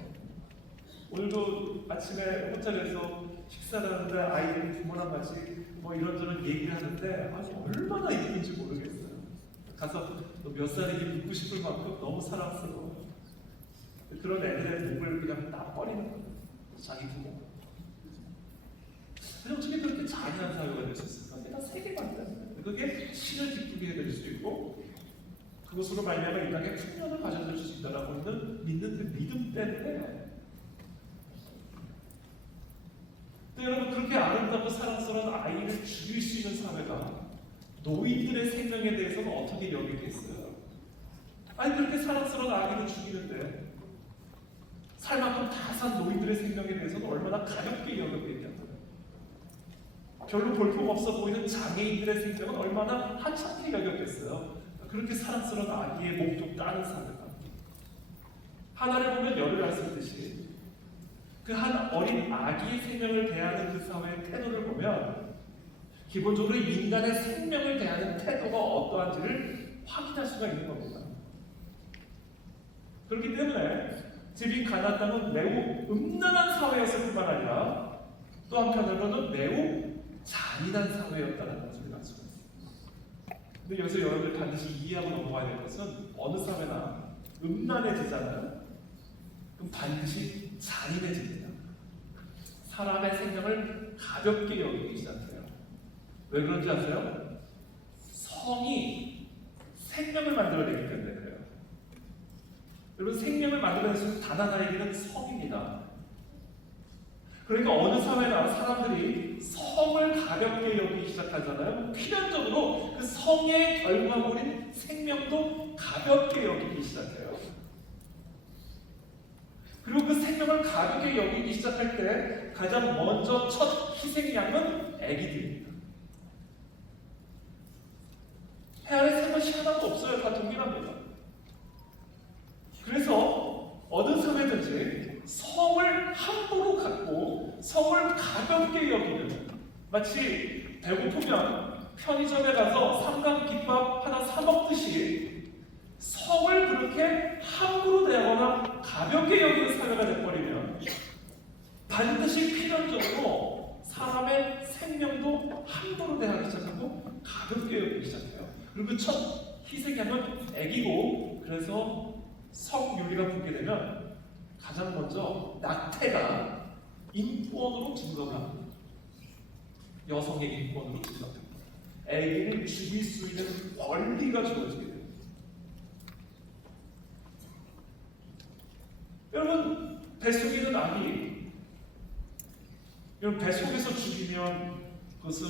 오늘도 아침에 호텔에서 식사를 하는데 아이들이 부모랑 같이 뭐 이런저런 얘기를 하는데 얼마나 이쁜지 모르겠어요. 가서 몇 살인지 묻고 싶을 만큼 너무 사랑스러워요. 그런 애들의 목을 그냥 다 버리는 거예요. 자기 부모. 근데 어떻게 그렇게 잔인한 사회가 될 수 있을까? 그게 다 세계관이다. 그게 신을 기쁘게 해드릴 수 있고 그것으로 말미암아 이 땅에 풍년을 가져줄 수 있다라고 믿는 그 믿음 때문에. 근데 여러분, 그렇게 아름답고 사랑스러운 아이를 죽일 수 있는 사회가 노인들의 생명에 대해서는 어떻게 여기겠어요? 아니 그렇게 사랑스러운 아기를 죽이는데 살 만큼 다 산 노인들의 생명에 대해서는 얼마나 가볍게 여겼겠냐고요. 별로 볼품 없어 보이는 장애인들의 생명은 얼마나 하찮게 여겼겠어요. 그렇게 사랑스러운 아기의 목도 따는 사회가 하나를 보면 열을 안 쓰듯이 그 한 어린 아기의 생명을 대하는 그 사회의 태도를 보면 기본적으로 인간의 생명을 대하는 태도가 어떠한지를 확인할 수가 있는 겁니다. 그렇기 때문에 집인 가나안 땅은 매우 음란한 사회였을 뿐만 아니라 또 한편으로는 매우 잔인한 사회였다는 것을 알 수가 있습니다. 근데 여기서 여러분들 반드시 이해하고 넘어가야 될 것은 어느 사회나 음란해지잖아요. 그럼 반드시 잔인해집니다. 사람의 생명을 가볍게 여기기 시작해요. 왜 그런지 아세요? 성이 생명을 만들어내기 때문에 그래요. 여러분 생명을 만들어낼 수 있는 단 하나의 길은 성입니다. 그러니까 어느 사회나 사람들이 성을 가볍게 여기기 시작하잖아요. 필연적으로 그 성의 결과물인 생명도 가볍게 여기기 시작해요. 그리고 그 생명을 가볍게 여기기 시작할 때 가장 먼저 첫 희생양은 아기들입니다. 해 아래 생명이 하나도 없어요. 다 동일합니다. 그래서 어느 사회든지 성을 함부로 갖고 성을 가볍게 여기는 마치 배고프면 편의점에 가서 삼각김밥 하나 사 먹듯이 성을 그렇게 함부로 대하거나 가볍게 여기는 사회가 돼버리면 반드시 필연적으로 사람의 생명도 함부로 대하기 시작하고 가볍게 여기기 시작해요. 그리고 첫 희생양은 아기고 그래서 성윤리가 붙게 되면 가장 먼저 낙태가 인권으로 증거합니다. 여성의 인권으로 증거합니다. 아기를 죽일 수 있는 권리가 주어지게 됩니다. 여러분 뱃속에 있는 아기 여러분 뱃속에서 죽이면 그것은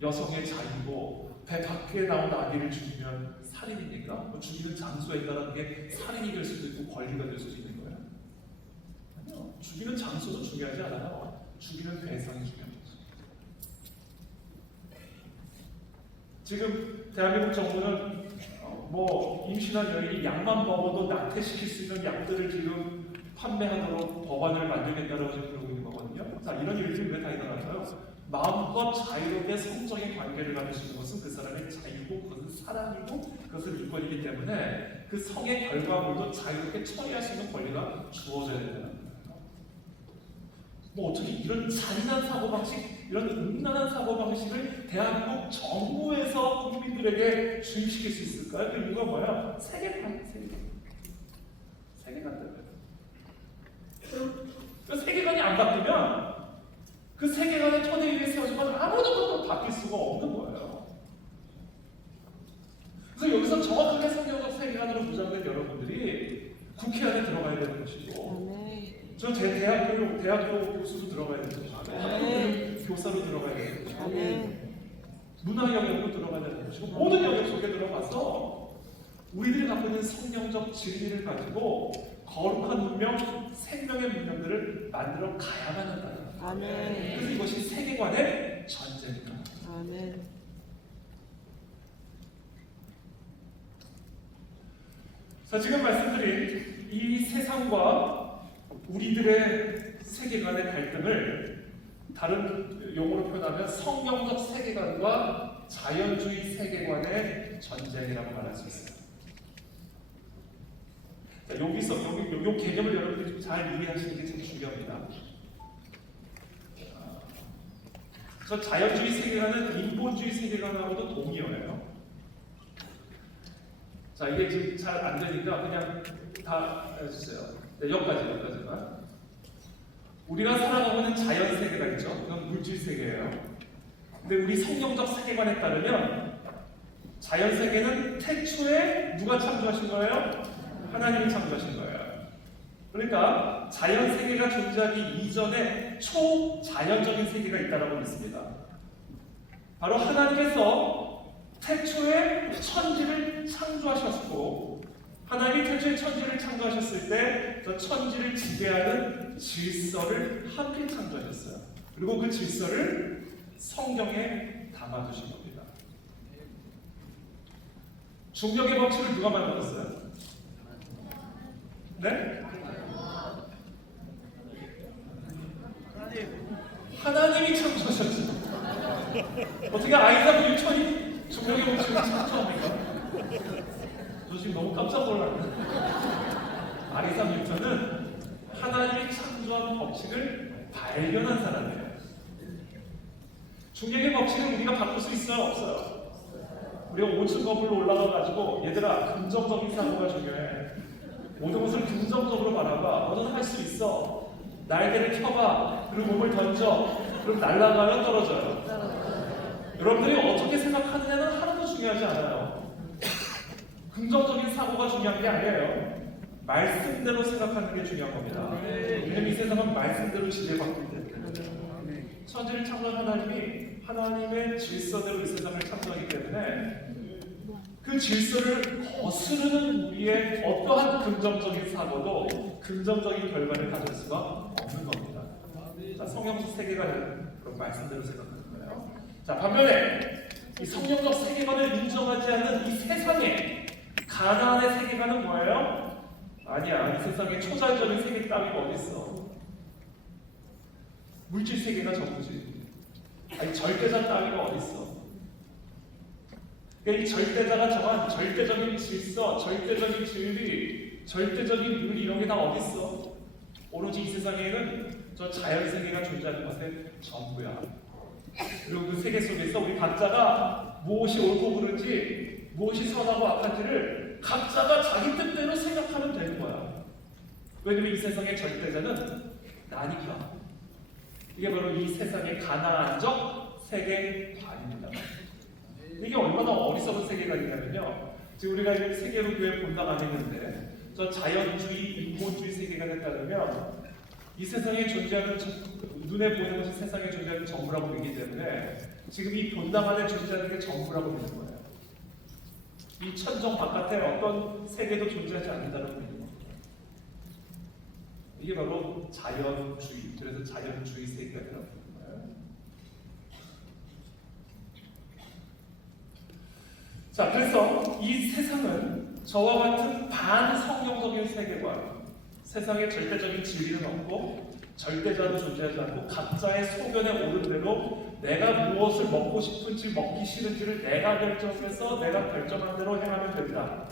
여성의 자유고 배 밖에 나온 아기를 죽이면 살인입니까? 뭐 죽이는 장소에 따라 그게 살인이 될 수도 있고 권리가 될 수도 있는 거예요? 아니요. 죽이는 장소도 중요하지 않아요. 죽이는 대상이 중요한 거죠. 지금 대한민국 정부는 뭐 임신한 여인이 약만 먹어도 낙태시킬 수 있는 약들을 지금 판매하도록 법안을 만들겠다고 지금 그러고 있는 거거든요. 자, 이런 일들이 왜 다 일어날까요? 마음껏 자유롭게 성적인 관계를 가질 수 있는 것은 그 사람의 자유고 그것은 사랑이고 그것은 인권이기 때문에 그 성의 결과물도 자유롭게 처리할 수 있는 권리가 주어져야 된다는 거예요. 뭐 어떻게 이런 잔인한 사고방식, 이런 음란한 사고방식을 대한민국 정부에서 국민들에게 주입시킬 수 있을까요? 그 이유가 뭐야? 세계관 때문에. 그 세계관이 안 바뀌면 그 세계관의 토대 위에 세워지면 아무도 바뀔 수가 없는 거예요. 그래서 여기서 정확하게 성경적 세계관으로 무장된 여러분들이 국회 안에 들어가야 되는 것이고 저 대학교 교수로 들어가야 되는 것이고 학교 교사로 들어가야 되는 것이고 문화 영역으로 들어가야 되는 것이고 모든 영역 속에 들어가서 우리들이 갖고 있는 성경적 진리를 가지고 거룩한 문명, 생명의 문명들을 만들어 가야만 한다. 아멘. 그래서 이것이 세계관의 전쟁이다. 아멘. 자, 지금 말씀드린 이 세상과 우리들의 세계관의 갈등을 다른 용어로 표현하면 성경적 세계관과 자연주의 세계관의 전쟁이라고 말할 수 있어요. 자, 여기서 요 개념을 여러분들이 좀 잘 이해하시는 게 참 중요합니다. 저 자연주의 세계관은 인본주의 세계관하고도 동의어예요. 자, 이게 지금 잘 안 되니까 그냥 다 해주세요. 네, 여기까지만. 우리가 살아가고 있는 자연 세계가 있죠. 그건 물질 세계예요. 근데 우리 성경적 세계관에 따르면 자연 세계는 태초에 누가 창조하신 거예요? 하나님이 창조하신 거예요. 그러니까 자연 세계가 존재하기 이전에 초자연적인 세계가 있다고 믿습니다. 바로 하나님께서 태초에 천지를 창조하셨고, 하나님이 태초에 천지를 창조하셨을 때 저 천지를 지배하는 질서를 함께 창조하셨어요. 그리고 그 질서를 성경에 담아두신 겁니다. 중력의 법칙을 누가 만들었어요? 네? 하나님이 창조하셨죠. 어떻게 아이작 뉴턴이 중력의 법칙을 창조합니까? 저 지금 너무 깜짝 놀랐네. 아이작 뉴턴은 하나님이 창조한 법칙을 발견한 사람이에요. 중력의 법칙을 우리가 바꿀 수 있어요? 없어요? 우리가 5층 건물로 올라가가지고 얘들아 긍정적인 사고가 중요해. 모든 것을 긍정적으로 바라봐. 너는 할 수 있어. 날개를 펴봐. 그리고 몸을 던져. 그럼 날아가면 떨어져요. 여러분들이 어떻게 생각하느냐는 하나도 중요하지 않아요. 긍정적인 사고가 중요한 게 아니에요. 말씀대로 생각하는 게 중요한 겁니다. 왜냐면 이 세상은 말씀대로 지배받기 때문에. 천지를 창조한 하나님이 하나님의 질서대로 이 세상을 창조하기 때문에 그 질서를 거스르는 우리의 어떠한 긍정적인 사고도 긍정적인 결과를 가질 수가 없는 겁니다. 자, 성경적 세계관은 그런 말씀대로 생각하는 거예요. 자, 반면에 이 성경적 세계관을 인정하지 않는 이 세상의 가나안의 세계관은 뭐예요? 아니야, 이 세상에 초자연적인 세계 따위가 어디 있어? 물질 세계가 전부지. 아니 절대자 따위가 어디 있어? 그러니까 이 절대자가 정한 절대적인 질서, 절대적인 진리, 절대적인 룰 이런 게 다 어디 있어? 오로지 이 세상에는 저 자연 세계가 존재하는 것의 전부야. 그리고 그 세계 속에서 우리 각자가 무엇이 옳고 그른지, 무엇이 선하고 악한지를 각자가 자기 뜻대로 생각하면 되는 거야. 왜냐면 이 세상의 절대자는 나니까. 이게 바로 이 세상의 가나안적 세계관입니다. 이게 얼마나 어리석은 세계관이냐면요. 지금 우리가 세계로 교회 본당 안에 있는데 저 자연주의, 인본주의 세계관에 따르면 이 세상에 존재하는 눈에 보이는 것이 세상에 존재하는 전부라고 믿기 때문에 지금 이 본당 안에 존재하는 게 전부라고 믿는 거예요. 이 천정 바깥에 어떤 세계도 존재하지 않는다고 믿는 겁니다. 이게 바로 자연주의, 그래서 자연주의 세계관이라고 부르는 거예요. 자, 그래서 이 세상은 저와 같은 반성경적인 세계관, 세상에 절대적인 진리는 없고 절대자도 존재하지 않고 각자의 소견에 오른 대로 내가 무엇을 먹고 싶은지 먹기 싫은지를 내가 결정해서 내가 결정한 대로 행하면 된다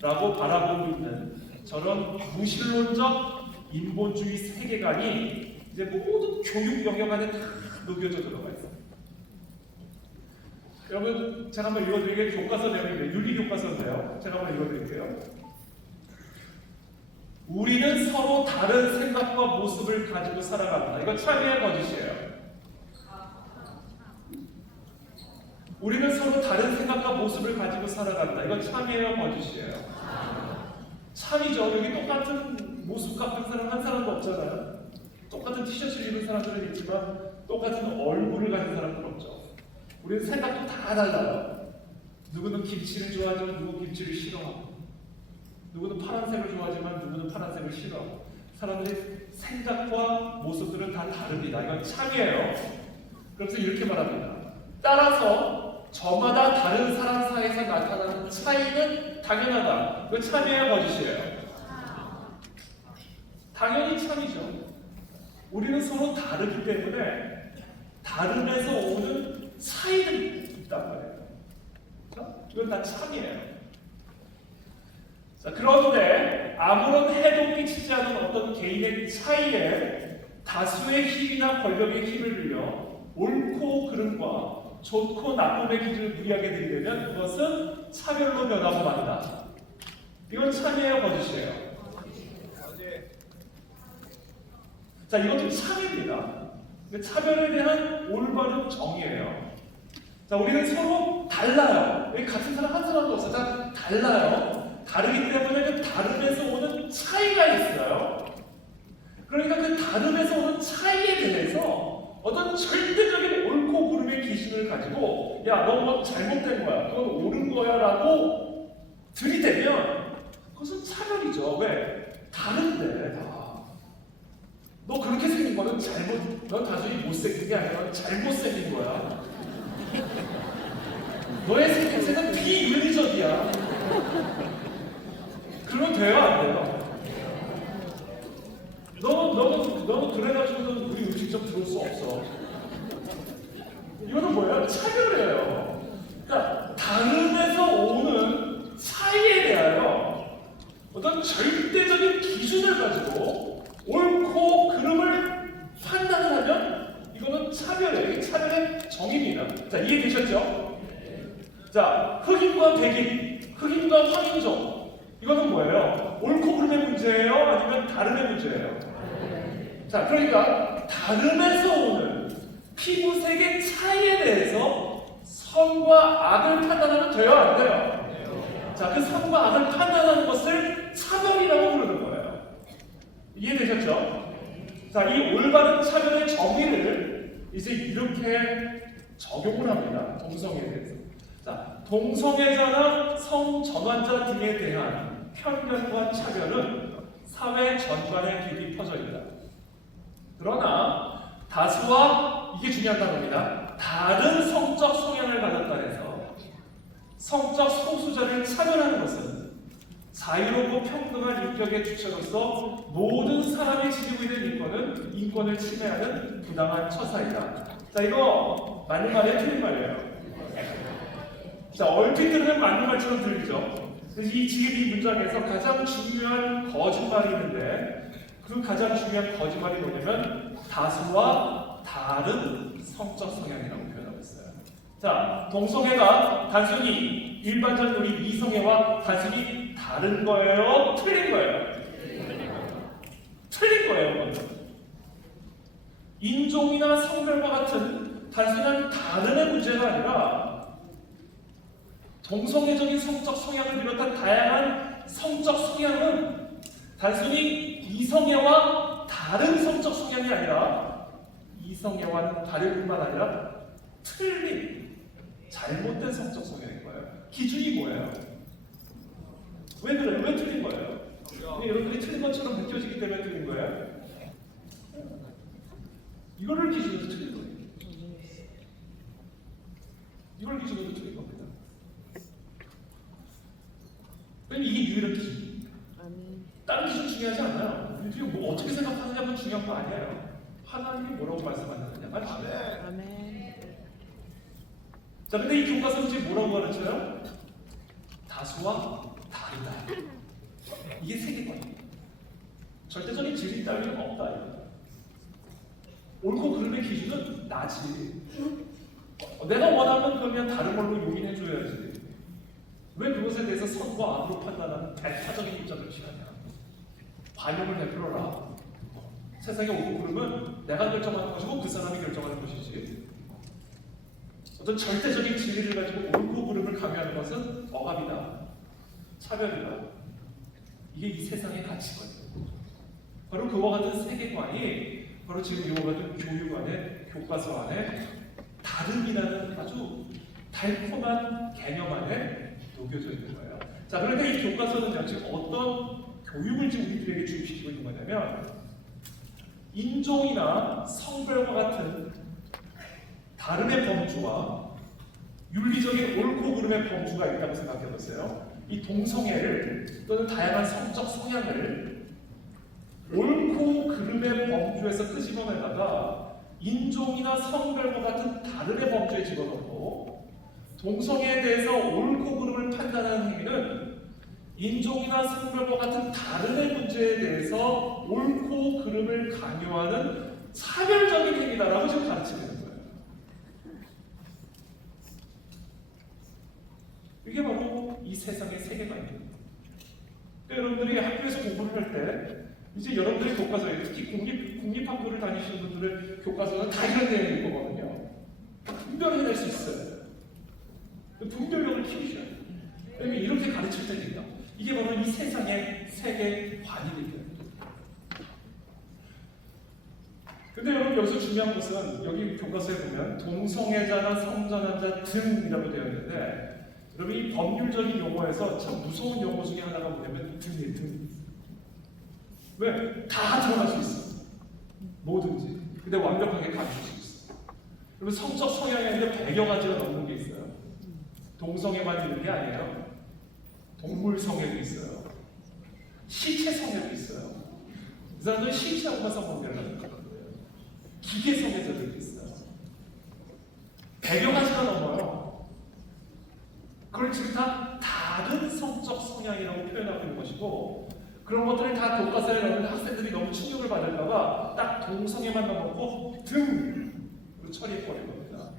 라고 바라보고 있는 저런 무신론적 인본주의 세계관이 이제 모든 교육 영역 안에 다 녹여져 들어가 있어요. 여러분, 제가 한번 읽어드릴게요. 교과서 내용인데, 윤리 교과서인데요. 제가 한번 읽어드릴게요. 우리는 서로 다른 생각과 모습을 가지고 살아간다. 이건 참이에요, 거짓이에요? 우리는 서로 다른 생각과 모습을 가지고 살아간다. 이건 참이에요, 거짓이에요? 참이죠. 여기 똑같은 모습 같은 사람 한 사람도 없잖아요. 똑같은 티셔츠를 입은 사람들은 있지만 똑같은 얼굴을 가진 사람은 없죠. 우리는 생각도 다 달라요. 누구는 김치를 좋아하지만 누구는 김치를 싫어하고, 누구는 파란색을 좋아하지만 누구는 파란색을 싫어하고, 사람들의 생각과 모습들은 다 다릅니다. 이건 참이에요. 그래서 이렇게 말합니다. 따라서 저마다 다른 사람 사이에서 나타나는 차이는 당연하다. 이건 참이에요, 거짓이에요? 당연히 참이죠. 우리는 서로 다르기 때문에 다름에서 오는 차이들이 있단 말이에요. 자, 이건 다 참이에요. 자, 그런데 아무런 해도 끼치지 않은 어떤 개인의 차이에 다수의 힘이나 권력의 힘을 빌려 옳고 그름과 좋고 나쁨의 기준을 무리하게 들이대면 그것은 차별로 변하고 만다. 이건 참이에요, 거짓이에요? 자, 이것도 참입니다. 차별에 대한 올바른 정의예요. 자, 우리는 서로 달라요. 여기 같은 사람 한 사람도 없어요. 다 달라요. 다르기 때문에 그 다름에서 오는 차이가 있어요. 그러니까 그 다름에서 오는 차이에 대해서 어떤 절대적인 옳고 그름의 기준을 기준을 가지고 야, 너 뭐 잘못된 거야, 그건 옳은 거야라고 들이대면 그것은 차별이죠. 왜? 다른데 다. 너 그렇게 생긴 거는 잘못, 넌 단순히 못생긴 게 아니라 넌 잘못생긴 거야. 너의 생김새는 비윤리적이야. 그러면 돼요, 안 돼요? 너는 그래가지고는 우리 음식점 들어올 수 없어. 이거는 뭐예요? 차별이에요. 그러니까 다름에서 오는 차이에 대하여 어떤 절대적인 기준을 가지고 옳고 그름을 판단을 하면 이거는 차별이에요. 이게 차별의 정의입니다. 자, 이해되셨죠? 자, 흑인과 백인, 흑인과 황인종, 이거는 뭐예요? 옳고 그름의 문제예요? 아니면 다름의 문제예요? 자, 그러니까 다름에서 오는 피부색의 차이에 대해서 선과 악을 판단하면 돼요, 안 돼요? 자, 그 선과 악을 판단하는 것을 차별이라고 부르는 거예요. 이해되셨죠? 자, 이 올바른 차별의 정의를 이제 이렇게 적용을 합니다. 동성애에 대해서. 자, 동성애자나 성전환자 등에 대한 편견과 차별은 사회 전반에 깊이 퍼져 있다. 그러나 다수와, 이게 중요한 단어입니다, 다른 성적 성향을 가졌다 해서 성적 소수자를 차별하는 것은 자유롭고 평등한 인격의 주체로서 모든 사람이 지니고 있는 인권을 침해하는 부당한 처사이다. 자, 이거 맞는 말이에요? 틀린 말이에요? 자, 얼핏 들으면 맞는 말처럼 들리죠? 그래서 지금 이 문장에서 가장 중요한 거짓말이 있는데, 그 가장 중요한 거짓말이 뭐냐면 다수와 다른 성적 성향이라고 표현하고 있어요. 자, 동성애가 단순히 일반적인 우리 이성애와 단순히 다른 거예요? 틀린 거예요? 틀린 거예요. 인종이나 성별과 같은 단순한 다름의 문제가 아니라 동성애적인 성적 성향을 비롯한 다양한 성적 성향은 단순히 이성애와 다른 성적 성향이 아니라 이성애와는 다를 뿐만 아니라 틀린, 잘못된 성적 성향인 거예요. 기준이 뭐예요? 왜 그래요? 왜 틀린 거예요? 여러분들이 틀린 것처럼 느껴지기 때문에 틀린 거예요? 이거를 기준으로 틀린 거예요. 이걸 기준으로 틀린 겁니다. 왜냐면 이게 유일한 기준이에요. 다른 기준 중요하지 않아요. 우리들이 뭐 어떻게 생각하느냐가 중요한 거 아니에요. 하나님이 뭐라고 말씀하느냐가 중요해요. 아멘. 자, 근데 이 교과서는 지금 뭐라고 가르쳐요? 다수와 다르다. 이게 세계관이에요. 절대적인 진리 따위는 없다. 옳고 그름의 기준은 나지. 내가 원하면 그러면 다른 걸로 용인해줘야지. 왜 그것에 대해서 선과 악으로 판단하는 배타적인 입장을 취하냐? 반영을 베풀어라. 세상에 옳고 그름은 내가 결정하는 것이고 그 사람이 결정하는 것이지. 어떤 절대적인 진리를 가지고 옳고 그름을 강요하는 것은 억압이다, 차별이다. 이게 이 세상의 가치관이에요. 바로 그와 같은 세계관이 바로 지금 이와 같은 교육 안에, 교과서 안에 다름이라는 아주 달콤한 개념 안에 녹여져 있는 거예요. 자, 그러니까 이 교과서는 지금 어떤 교육을 지금 우리들에게 주입시키고 있는 거냐면, 인종이나 성별과 같은 다름의 범주와 윤리적인 옳고 그름의 범주가 있다고 생각해 보세요. 이 동성애를 또는 다양한 성적 성향을 옳고 그름의 범주에서 끄집어내다가 인종이나 성별과 같은 다름의 범주에 집어넣고, 동성애에 대해서 옳고 그름을 판단하는 행위는 인종이나 성별과 같은 다름의 문제에 대해서 옳고 그름을 강요하는 차별적인 행위다라고 지금 가르치는 거예요. 이게 바로 이 세상의 세계관입니다. 그러니까 여러분들이 학교에서 공부를 할 때 이제 여러분들의 교과서에, 특히 국립학교를 다니시는 분들의 교과서는 다 이런 내용이 있거든요. 분별해낼 수 있어요. 분별력을 키우셔야 돼요. 그러면 이렇게 가르칠 때입니다. 이게 바로 이 세상의 세계관입니다. 근데 여러분 여기서 중요한 것은 여기 교과서에 보면 동성애자나 성전환자 등이라고 되어 있는데 여러분 이 법률적인 용어에서 참 무서운 용어 중에 하나가 뭐냐면 등이에요. 등. 왜? 다 들어갈 수 있어. 뭐든지. 근데 완벽하게 감출 수 있어. 그러면 성적 성향에는 100여 가지가 넘는 게 있어요. 동성애만 있는 게 아니에요. 동물 성애도 있어요. 시체 성애도 있어요. 이 사람들은 시체하고만 성관계를 하는 거예요. 기계 성애자들도 있어요. 100여 가지가 넘어요. 그걸 지금 다 다른 성적 성향이라고 표현하고 있는 것이고 그런 것들을 다 교과서에 넣으면 학생들이 너무 충격을 받을까봐 딱 동성애만 넣어놓고 등으로 처리해버린 겁니다.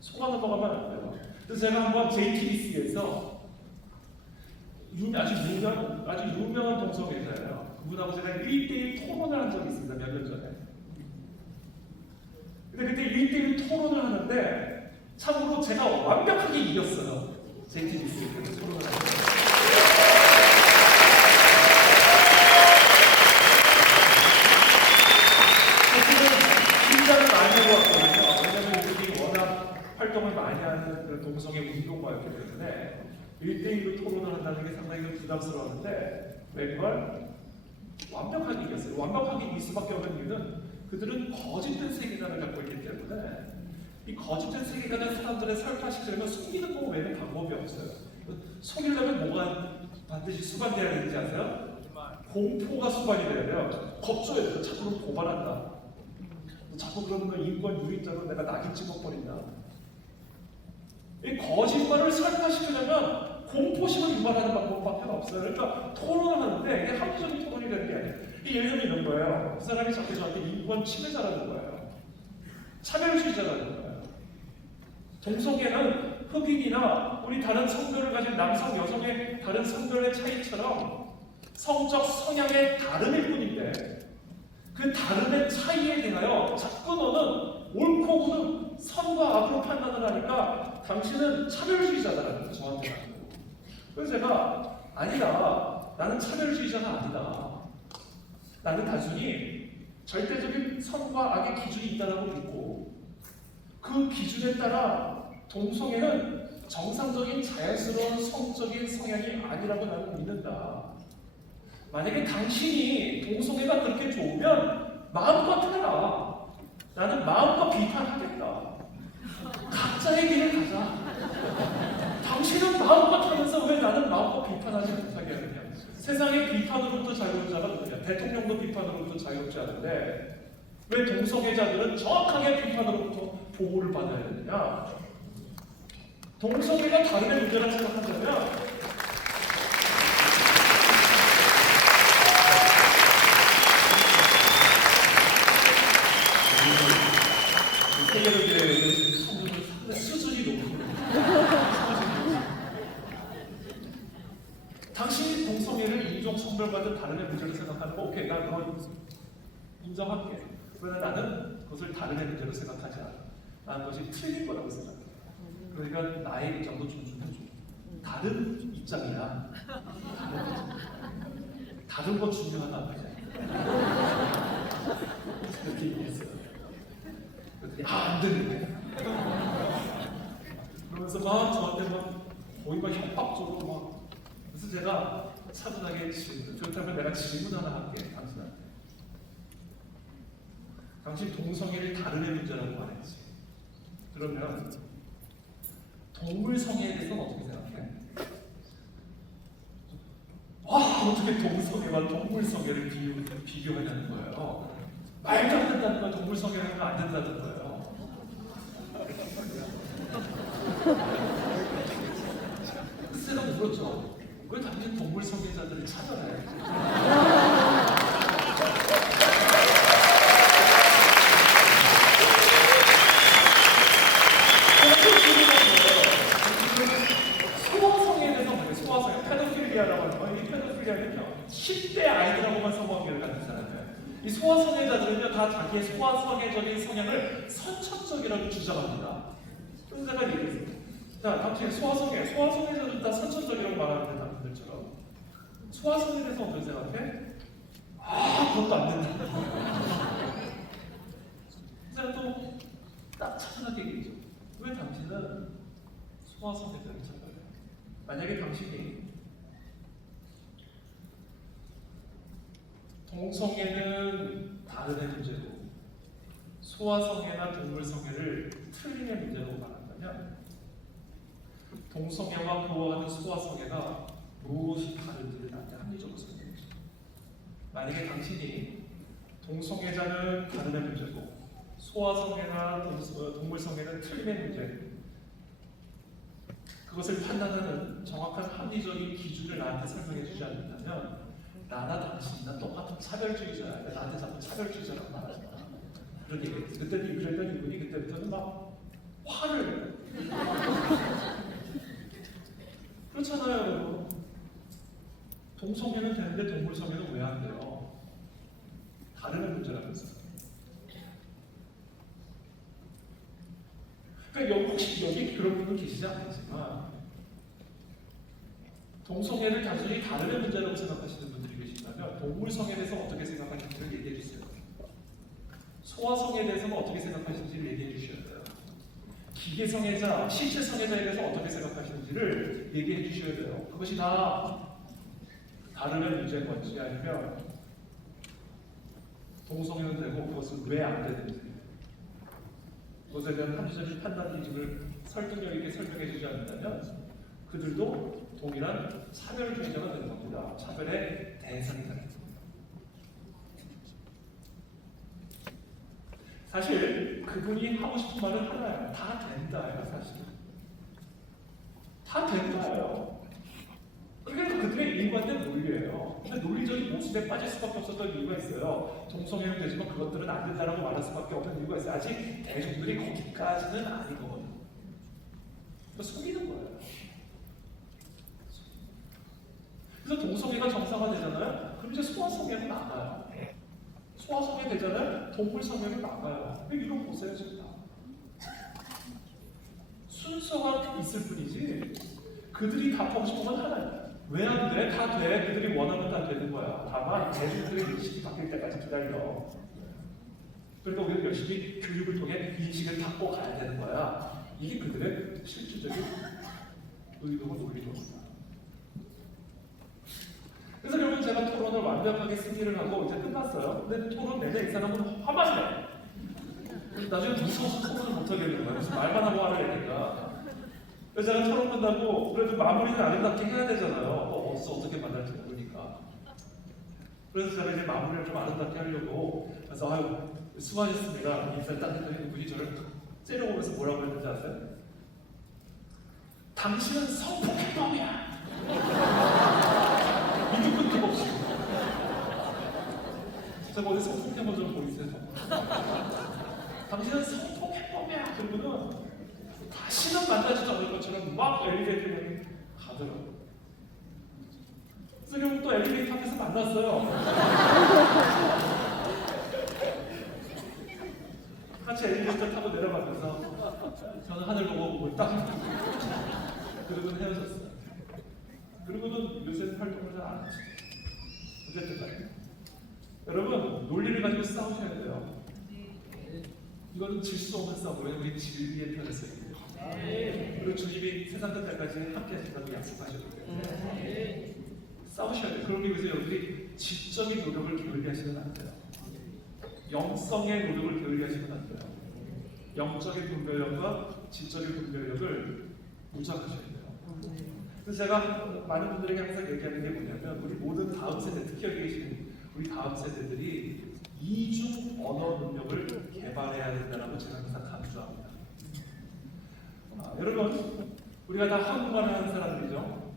속아 넘어가면 안 돼요. 그래서 제가 한번 JTBC에서 아주 유명한 동성애자예요. 그분하고 제가 1대1 토론을 한 적이 있습니다. 몇 년 전에. 근데 그때 1대1 토론을 하는데 참으로 제가 완벽하게 이겼어요. JTBC에서 토론을 하는데. 긴장을 많이 하고 왔거든요. 왜냐면 이분이 워낙 활동을 많이 하는 그런 동성애 운동가였기 때문에 1대1로 토론을 한다는 게 상당히 부담스러웠는데 왜 그걸 완벽하게 이겼어요. 완벽하게 이길 수밖에 없는 이유는 그들은 거짓된 세계관을 갖고 있기 때문에 이 거짓된 세계관을 사람들을 설파시키려면 숨기는 거 외에는 방법이 없어요. 속이려면 뭐가 반드시 수반돼야 되는지 아세요? 공포가 수반이 돼야 돼요. 겁줘야 돼요. 자꾸 고발한다. 자꾸 그러면 인권 유린자로 내가 낙인 찍어버린다. 이 거짓말을 설파시키려면 공포심을 유발하는 방법밖에 없어요. 그러니까 토론을 하는데 이게 합리적인 토론이 되는 게 아니에요. 예를 들면 이런 거예요. 그 사람이 자꾸 저한테 인권 침해자라는 거예요. 차별주의자라는 거예요. 동성애는 흑인이나 우리 다른 성별을 가진 남성, 여성의 다른 성별의 차이처럼 성적 성향의 다름일 뿐인데 그 다름의 차이에 대하여 자꾸 너는 옳고 그름, 선과 악으로 판단을 하니까 당신은 차별주의자다라는 거죠. 저한테. 그래서 제가 아니다. 나는 차별주의자가 아니다. 나는 단순히 절대적인 선과 악의 기준이 있다고 믿고 그 기준에 따라 동성애는 정상적인 자연스러운 성적인 성향이 아니라고 나는 믿는다. 만약에 당신이 동성애가 그렇게 좋으면 마음껏 해라. 나는 마음껏 비판하겠다. 각자의 길을 가자. 당신은 마음껏 하면서 왜 나는 마음껏 비판하지 못하게 하느냐. 세상의 비판으로부터 자유로운 자가 누구냐. 대통령도 비판으로부터 자유롭지 않은데 왜 동성애자들은 정확하게 비판으로부터 보호를 받아야 되느냐. 동성애가 다른의 문제라 생각한다면 세계적인 수준이 높은 당신이 동성애를 인종 성별과는 다른의 문제로 생각하는 거 오케이 나 그건 인정할게. 그러나 나는 그것을 다른의 문제로 생각하지 않아. 나는 그것이 틀린 거라고 생각해. 그러니까 나의 입장도 존중해줘. 다른 입장이야. 다른 거 중요하다. 그렇게 얘기했어요. 안 되는데. 그러면서 막 저한테 막 거의 막 협박적으로 막. 그래서 제가 차분하게 그렇다면 내가 질문 하나 할게 당신한테. 당신 동성애를 다른의 문제라고 말했지. 그러면 동물 성애에 대해서는 어떻게 생각해? 어떻게 동성애와 동물 성애를 비교하냐는 거예요. 말도 안 된다는 거예요. 동물 성애를 하면 안 된다는 거예요. 그래서 제가 물었죠. 왜 당신 동물 성애자들을 찾아내? 소아성애에 대해서 뭐예요? 소아성애, 페도필리아라고 하는 거예요. 이 페도필리아는요 10대 아이들하고만 성관계를 갖는 사람이에요. 이 소아성애자들은요 다 자기의 소아성애적인 성향을 선천적이라고 주장합니다. 그래서 제가 얘기했어요. 자, 당신 소아성애자들 다 선천적이라고 말하는데 당신들처럼 소아성애에 대해서 어떻게 생각해? 그것도 안 된다. 제가 또 딱 차분하게 얘기했죠. 왜 당신은 소아성애자를 찾아요? 만약에 당신이 동성애는 다른의 문제고 소아성애나 동물성애를 틀림의 문제로 말한다면 동성애와 그와 같은 소아성애가 무엇이 다른지를 나한테 합리적으로 설명해 주세요. 만약에 당신이 동성애자는 다른의 문제고 소아성애나 동물성애는 틀림의 문제, 그것을 판단하는 정확한 합리적인 기준을 나한테 설명해 주지 않는다면 나나 당신이나 똑같은 차별주의자야. 나한테 자꾸 차별주의자라고 말하지 마. 그런 얘기. 그랬더니 이분이 그때부터는 막 화를 그렇잖아요, 여러분. 동성애는 되는데 동물성애는 왜 안 돼요? 다른 문제라면서요. 그러니까 혹시 여기 그런 분은 계시지 않겠지만 동성애를 단순히 다른 문제라고 생각하시는 분들이 계신다면 동물성애에 대해서 어떻게 생각하시는지를 얘기해 주세요. 소아성애에 대해서는 어떻게 생각하시는지를 얘기해 주셔야 돼요. 기계성애자, 실체성애자에 대해서 어떻게 생각하시는지를 얘기해 주셔야 돼요. 그것이 다 다른 문제인 건지 아니면 동성애는 되고 그것은 왜 안 되는지 그것에 대한 합리적인 판단 기준을 설득력 있게 설명해 주지 않는다면 그들도 동일한 차별주의자가 되는 겁니다. 차별의 대상이 되는 겁니다. 사실 그분이 하고 싶은 말은 하나예요. 다 된다예요. 사실 다 된다예요. 그게 그들의 일관된 논리예요. 근데 논리적인 모순에 빠질 수밖에 없었던 이유가 있어요. 동성애는 되지만 그것들은 안 된다라고 말할 수밖에 없는 이유가 있어요. 아직 대중들이 거기까지는 아닌 거거든요. 속이는 거예요. 그래서 동성애가 정상화되잖아요. 그럼 이제 소아성애는 나가요. 소아성애 되잖아요. 동물성애는 나가요. 이런 보세요 지금. 순서가 있을 뿐이지 그들이 답하고 싶은 건 하나예요. 왜 안 돼? 다 돼. 그들이 원하면 다 되는 거야. 다만 대중들의 인식이 바뀔 때까지 기다려. 그러니까 우리는 열심히 교육을 통해 인식을 닦고 가야 되는 거야. 이게 그들의 실질적인 의도고 논리입니다. 그래서 여러분 제가 토론을 완벽하게 승리를 하고 이제 끝났어요. 근데 토론 내내 이 사람은 화만 내. 나중에 무서워서 토론을 못하게 되는 거야. 그래서 말만 하고 화를 내니까. 그래서 제가 토론 끝나고 그래도 마무리는 아름답게 해야 되잖아요. 어떻게 만날지 모르니까. 그래서 제가 이제 마무리를 좀 아름답게 하려고 그래서 아유 수고하셨습니다. 인사를 딱 했더니 분이 저를 째려보면서 뭐라고 했는지 아세요? 당신은 성폭행범이야. 이두 끝도 없이. 제가 어디 성폭행범 좀 보이세요? 당신은 성폭행범이야. 그리고는 다시는 만나지도 않을 것처럼 막 엘리베이터에 가더라고요. 그래서 또 엘리베이터 앞에서 만났어요. 같이 엘리베이터 타고 내려가면서 저는 하늘 보고 있다. 그리고는 헤어졌어요. 그리고는 요새는 활동을 잘 안 하죠. 어쨌든 간에 여러분 논리를 가지고 싸우셔야 돼요. 이거는 질 수 없는 싸움. 왜냐면 우리 진리의 편에 서 있거든요. 그리고 주님이 세상 끝날까지 함께 하신다고 약속하셨기 때문에 싸우셔야 돼요. 그러기 위해서 여러분들이 지적인 노력을 게을리 하시면 안 돼요. 영성의 노력을 게을리 하시면 안 돼요. 영적인 분별력과 지적인 분별력을 무장하셔야 돼요. 그래서 제가 많은 분들에게 항상 얘기하는 게 뭐냐면 우리 모든 다음 세대, 특히 여기 계신 우리 다음 세대들이 이중 언어 능력을 개발해야 된다고 제가 항상 강조합니다. 여러분, 우리가 다 한국말을 하는 사람들이죠.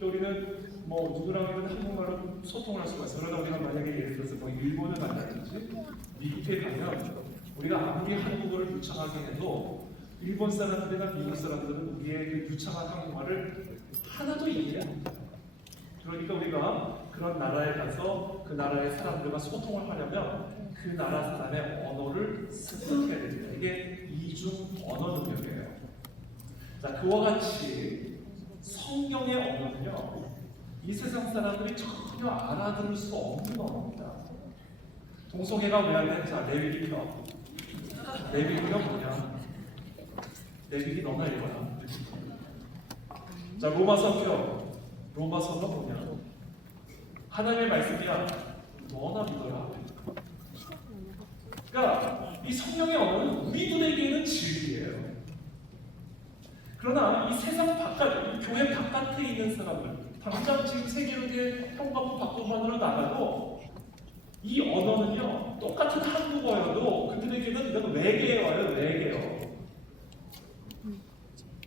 우리는 뭐 누구랑은 한국말로 소통할 수가 있어요. 그러다 우리가 만약에 예를 들어서 뭐 일본을 만나든지 미국에 가면 우리가 아무리 한국어를 유창하게 해도 일본 사람들이나 미국 사람들은 우리의 그 유창한 한국말을 하나도 이해 안 해요. 그러니까 우리가 그런 나라에 가서 그 나라의 사람들과 소통을 하려면 그 나라 사람의 언어를 습득해야 됩니다. 이게 이중 언어 능력이에요. 자, 그와 같이 성경의 언어는요, 이 세상 사람들이 전혀 알아들을 수 없는 언어입니다. 동성애가 왜 안 되는지 레위기편 레위기가 뭐냐? 레위기 너나 읽어라. 자, 로마서가 뭐냐? 하나님의 말씀이야. 너나 믿어라. 그러니까 이 성령의 언어는 우리들에게는 진리예요. 그러나 이 세상 바깥, 이 교회 바깥에 있는 사람들, 당장 지금 세계로의 평범한 바꾸만으로 나가도 이 언어는요, 똑같은 한국어여도 그들에게는 이건 외계어예요, 외계어.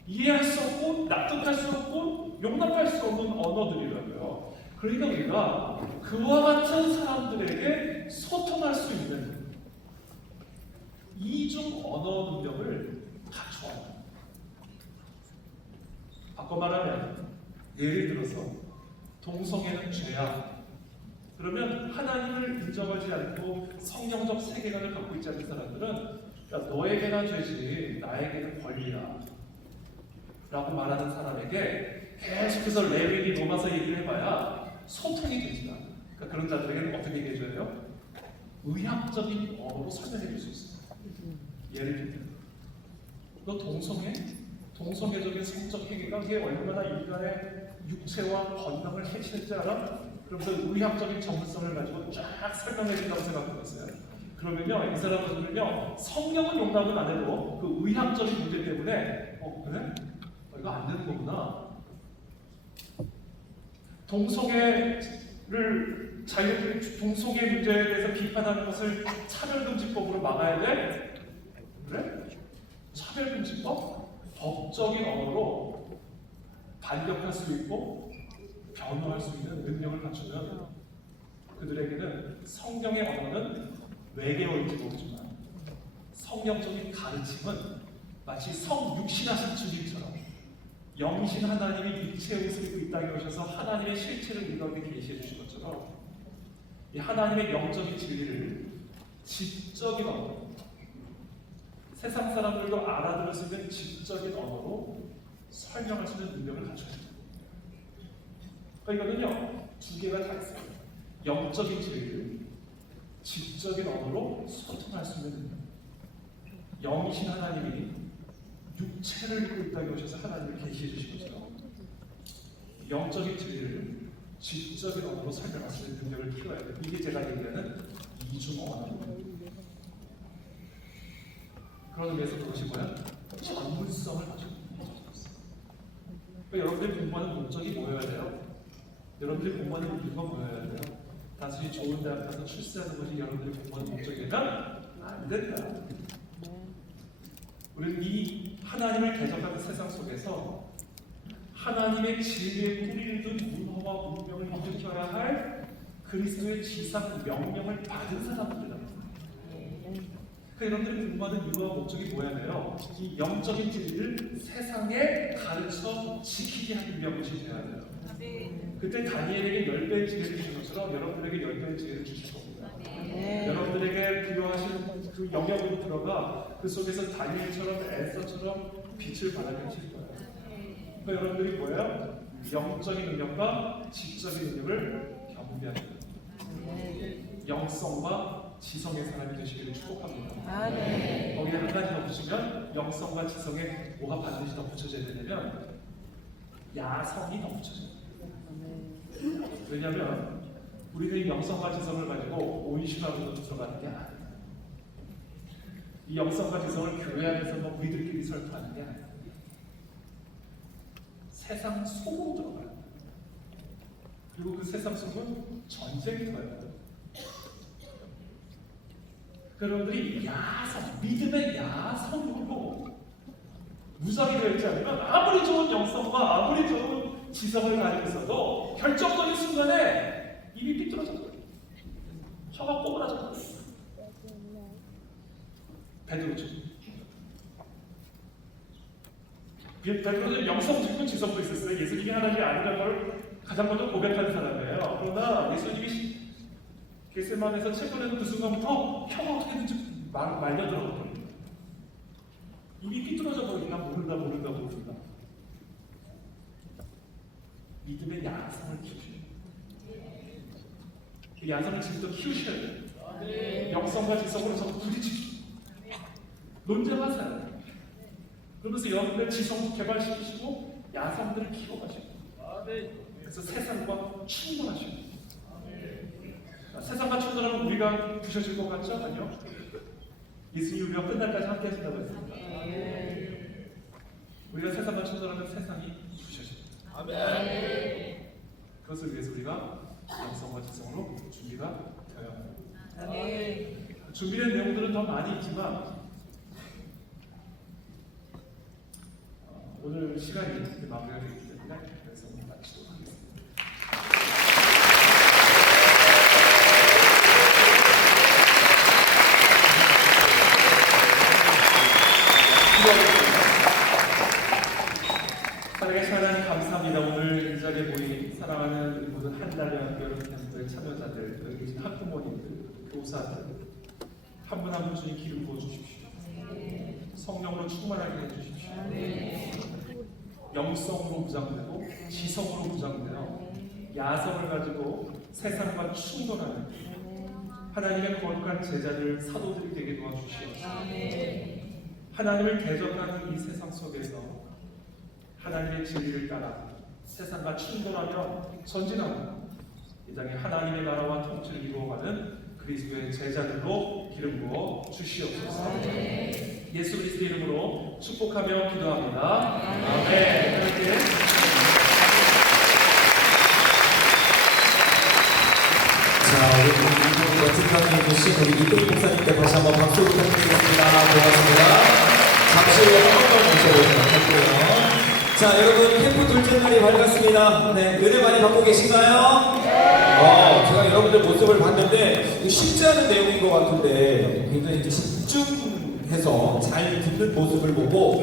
이해할 수 없고, 납득할 수 없고, 용납할 수 없는 언어들이라고요. 그러니까 우리가 그와 같은 사람들에게 소통할 수 있는 이중 언어 능력을 갖춰야 합니다. 바꿔 말하면, 예를 들어서 동성애는 죄야. 그러면 하나님을 인정하지 않고 성경적 세계관을 갖고 있지 않은 사람들은 야, 너에게나 죄지 나에게는 권리야 라고 말하는 사람에게 계속해서 레위기 로마서 얘기를 해봐야 소통이 되지 않아요. 그러니까 그런 자들에게는 어떻게 얘기해줘요? 의학적인 언어로 설명해 줄 수 있어요. 예를 들면 너 동성애? 동성애적인 성적 행위가 그게 얼마나 인간의 육체와 건강을 해치는지 알아? 그러면서 의학적인 전문성을 가지고 쫙 설명해 준다고 생각해보세요. 그러면요, 이 사람들은요, 성경은 용납은 안 해도 그 의학적인 문제 때문에 그래? 이거 안 되는 거구나. 동성애의 문제에 대해서 비판하는 것을 차별금지법으로 막아야 돼? 그래? 차별금지법? 법적인 언어로 반격할 수 있고 변호할 수 있는 능력을 갖추면 그들에게는 성경의 언어는 외계어인지 모르지만 성경적인 가르침은 마치 성육신하신 주님처럼 영신 하나님이 육체의 옷을 입고 이 땅에 오셔서 하나님의 실체를 우리에게 계시해 주신 것처럼 이 하나님의 영적인 진리를 지적인 언어로 세상 사람들도 알아들을 수 있는 지적인 언어로 설명할 수 있는 능력을 갖춰야 됩니다. 그러니까 이거는요, 두 개가 다 있어요. 영적인 진리를 지적인 언어로 소통할 수 있는 능력. 영이신 하나님이 육체를 입고 이 땅에 오셔서 하나님을 계시해 주신 것처럼 영적인 진리를 지적인 언어로 설명할 수 있는 능력을 키워야 돼요. 이게 제가 얘기하는 이중 언어입니다. 그러기 위해서 그것이 뭐야? 전문성을 가지고 그러니까 여러분들이 공부하는 목적이 뭐여야 돼요? 여러분들이 공부하는 이유가 뭐여야 돼요? 단순히 좋은 대학 가서 출세하는 것이 여러분들이 공부하는 목적이면 안 된다. 우리는 이 하나님을 대적하는 세상 속에서 하나님의 진리의 뿌리를 둔 문화와 문명을 일으켜야 할 그리스도의 지상 명령을 받은 사람들이다. 여러분들이 공부하는 이유와 목적이 뭐야 돼요? 이 영적인 진리를 세상에 가르쳐 지키게 하는 명령이 되어야 돼요. 그때 다니엘에게 10배의 지혜를 주신 것처럼 여러분들에게 10배의 지혜를 주실 겁니다. 여러분들에게 필요하신 그 영역으로 들어가 그 속에서 다니엘처럼 에스더처럼 빛을 발하실 거예요. 그러니까 여러분들이 뭐예요? 영적인 능력과 지적인 능력을 겸비하는 거예요. 영성과 지성의 사람이 되시기를 축복합니다. 거기에 한 가지 덧붙이면 영성과 지성에 뭐가 반드시 덧붙여져야 되냐면 야성이 덧붙여져요. 왜냐하면 우리는 영성과 지성을 가지고 온심하고도 들어가는 게 아니에요. 이 영성과 지성을 교회 안에서 우리들끼리 설파하는 게 아니에요. 세상 속으로 들어가요. 그리고 그 세상 속은 전쟁터예요. 여러분들이 야성, 믿음의 야성으로 무장이 되어 있지 않으면 아무리 좋은 영성과 아무리 좋은 지성을 가지고 있어도 결정적인 순간에 입이 삐뚤어져요. 혀가 꼬부라져요. 베드로죠. 베드로는 영성도 있고 지성도 있었어요. 예수님이 하나님이 아니라는 걸 가장 먼저 고백한 사람이에요. 그러나 예수님이 겟세마네에서 책 꺼내는 그 순간부터 혀가 어떻게든지 말려들어버려요. 입이 삐뚤어져 버리니까 모른다. 믿음의 야성을 키우셔야 돼요. 그 야성을 지금부터 키우셔야 돼요. 영성과 지성으로 서로 부딪히죠. 논쟁하세요. 그러면서 여러분들 지성 개발시키시고 야성들을 키워가시고 그래서 세상과 충분하시고 세상과 충분하면 우리가 부셔질 것 같죠? 아니요. 예수님이 우리가 끝날까지 함께 하신다고 했습니다. 우리가 세상과 충분하면 세상이 부셔집니다. 그것을 위해서 우리가 영성과 지성으로 준비가 되어야 합니다. 준비된 내용들은 더 많이 있지만 오늘 시간이 마무리가 되기 때문에 그래서 오늘 마치도록 하겠습니다. 사랑의 하나님 감사합니다. 오늘 이 자리에 모인 사랑하는 모든 한달의 여름 캠프의 참여자들, 여기 계신 학부모님들, 교사들 한 분 한 분 주님 기름 부어 주십시오. 성령으로 충만하게 해주십시오. 영성으로 무장되고 지성으로 무장되어 야성을 가지고 세상과 충돌하는 하나님의 거룩한 제자들 사도들이 되게 도와주시옵소서. 하나님을 대적하는 이 세상 속에서 하나님의 진리를 따라 세상과 충돌하며 전진하는 이 땅에 하나님의 나라와 통치를 이루어가는 그리스도의 제자들로 기름 부어 주시옵소서. 예수 그리스도 이름으로 축복하며 기도합니다. 아멘. 함께 자, 우리 멋진 강의 주신 우리 이동희 목사님께 다시 한번 박수 부탁드리겠습니다. 고맙습니다. 잠시 후에 한번 모셔보도록 할게요. 자, 여러분 캠프 둘째 날이 밝았습니다. 네, 은혜 많이 받고 계신가요? 제가 여러분들 모습을 봤는데 이거 쉽지 않은 내용인 것 같은데 굉장히 이제 집중해서 잘 듣는 모습을 보고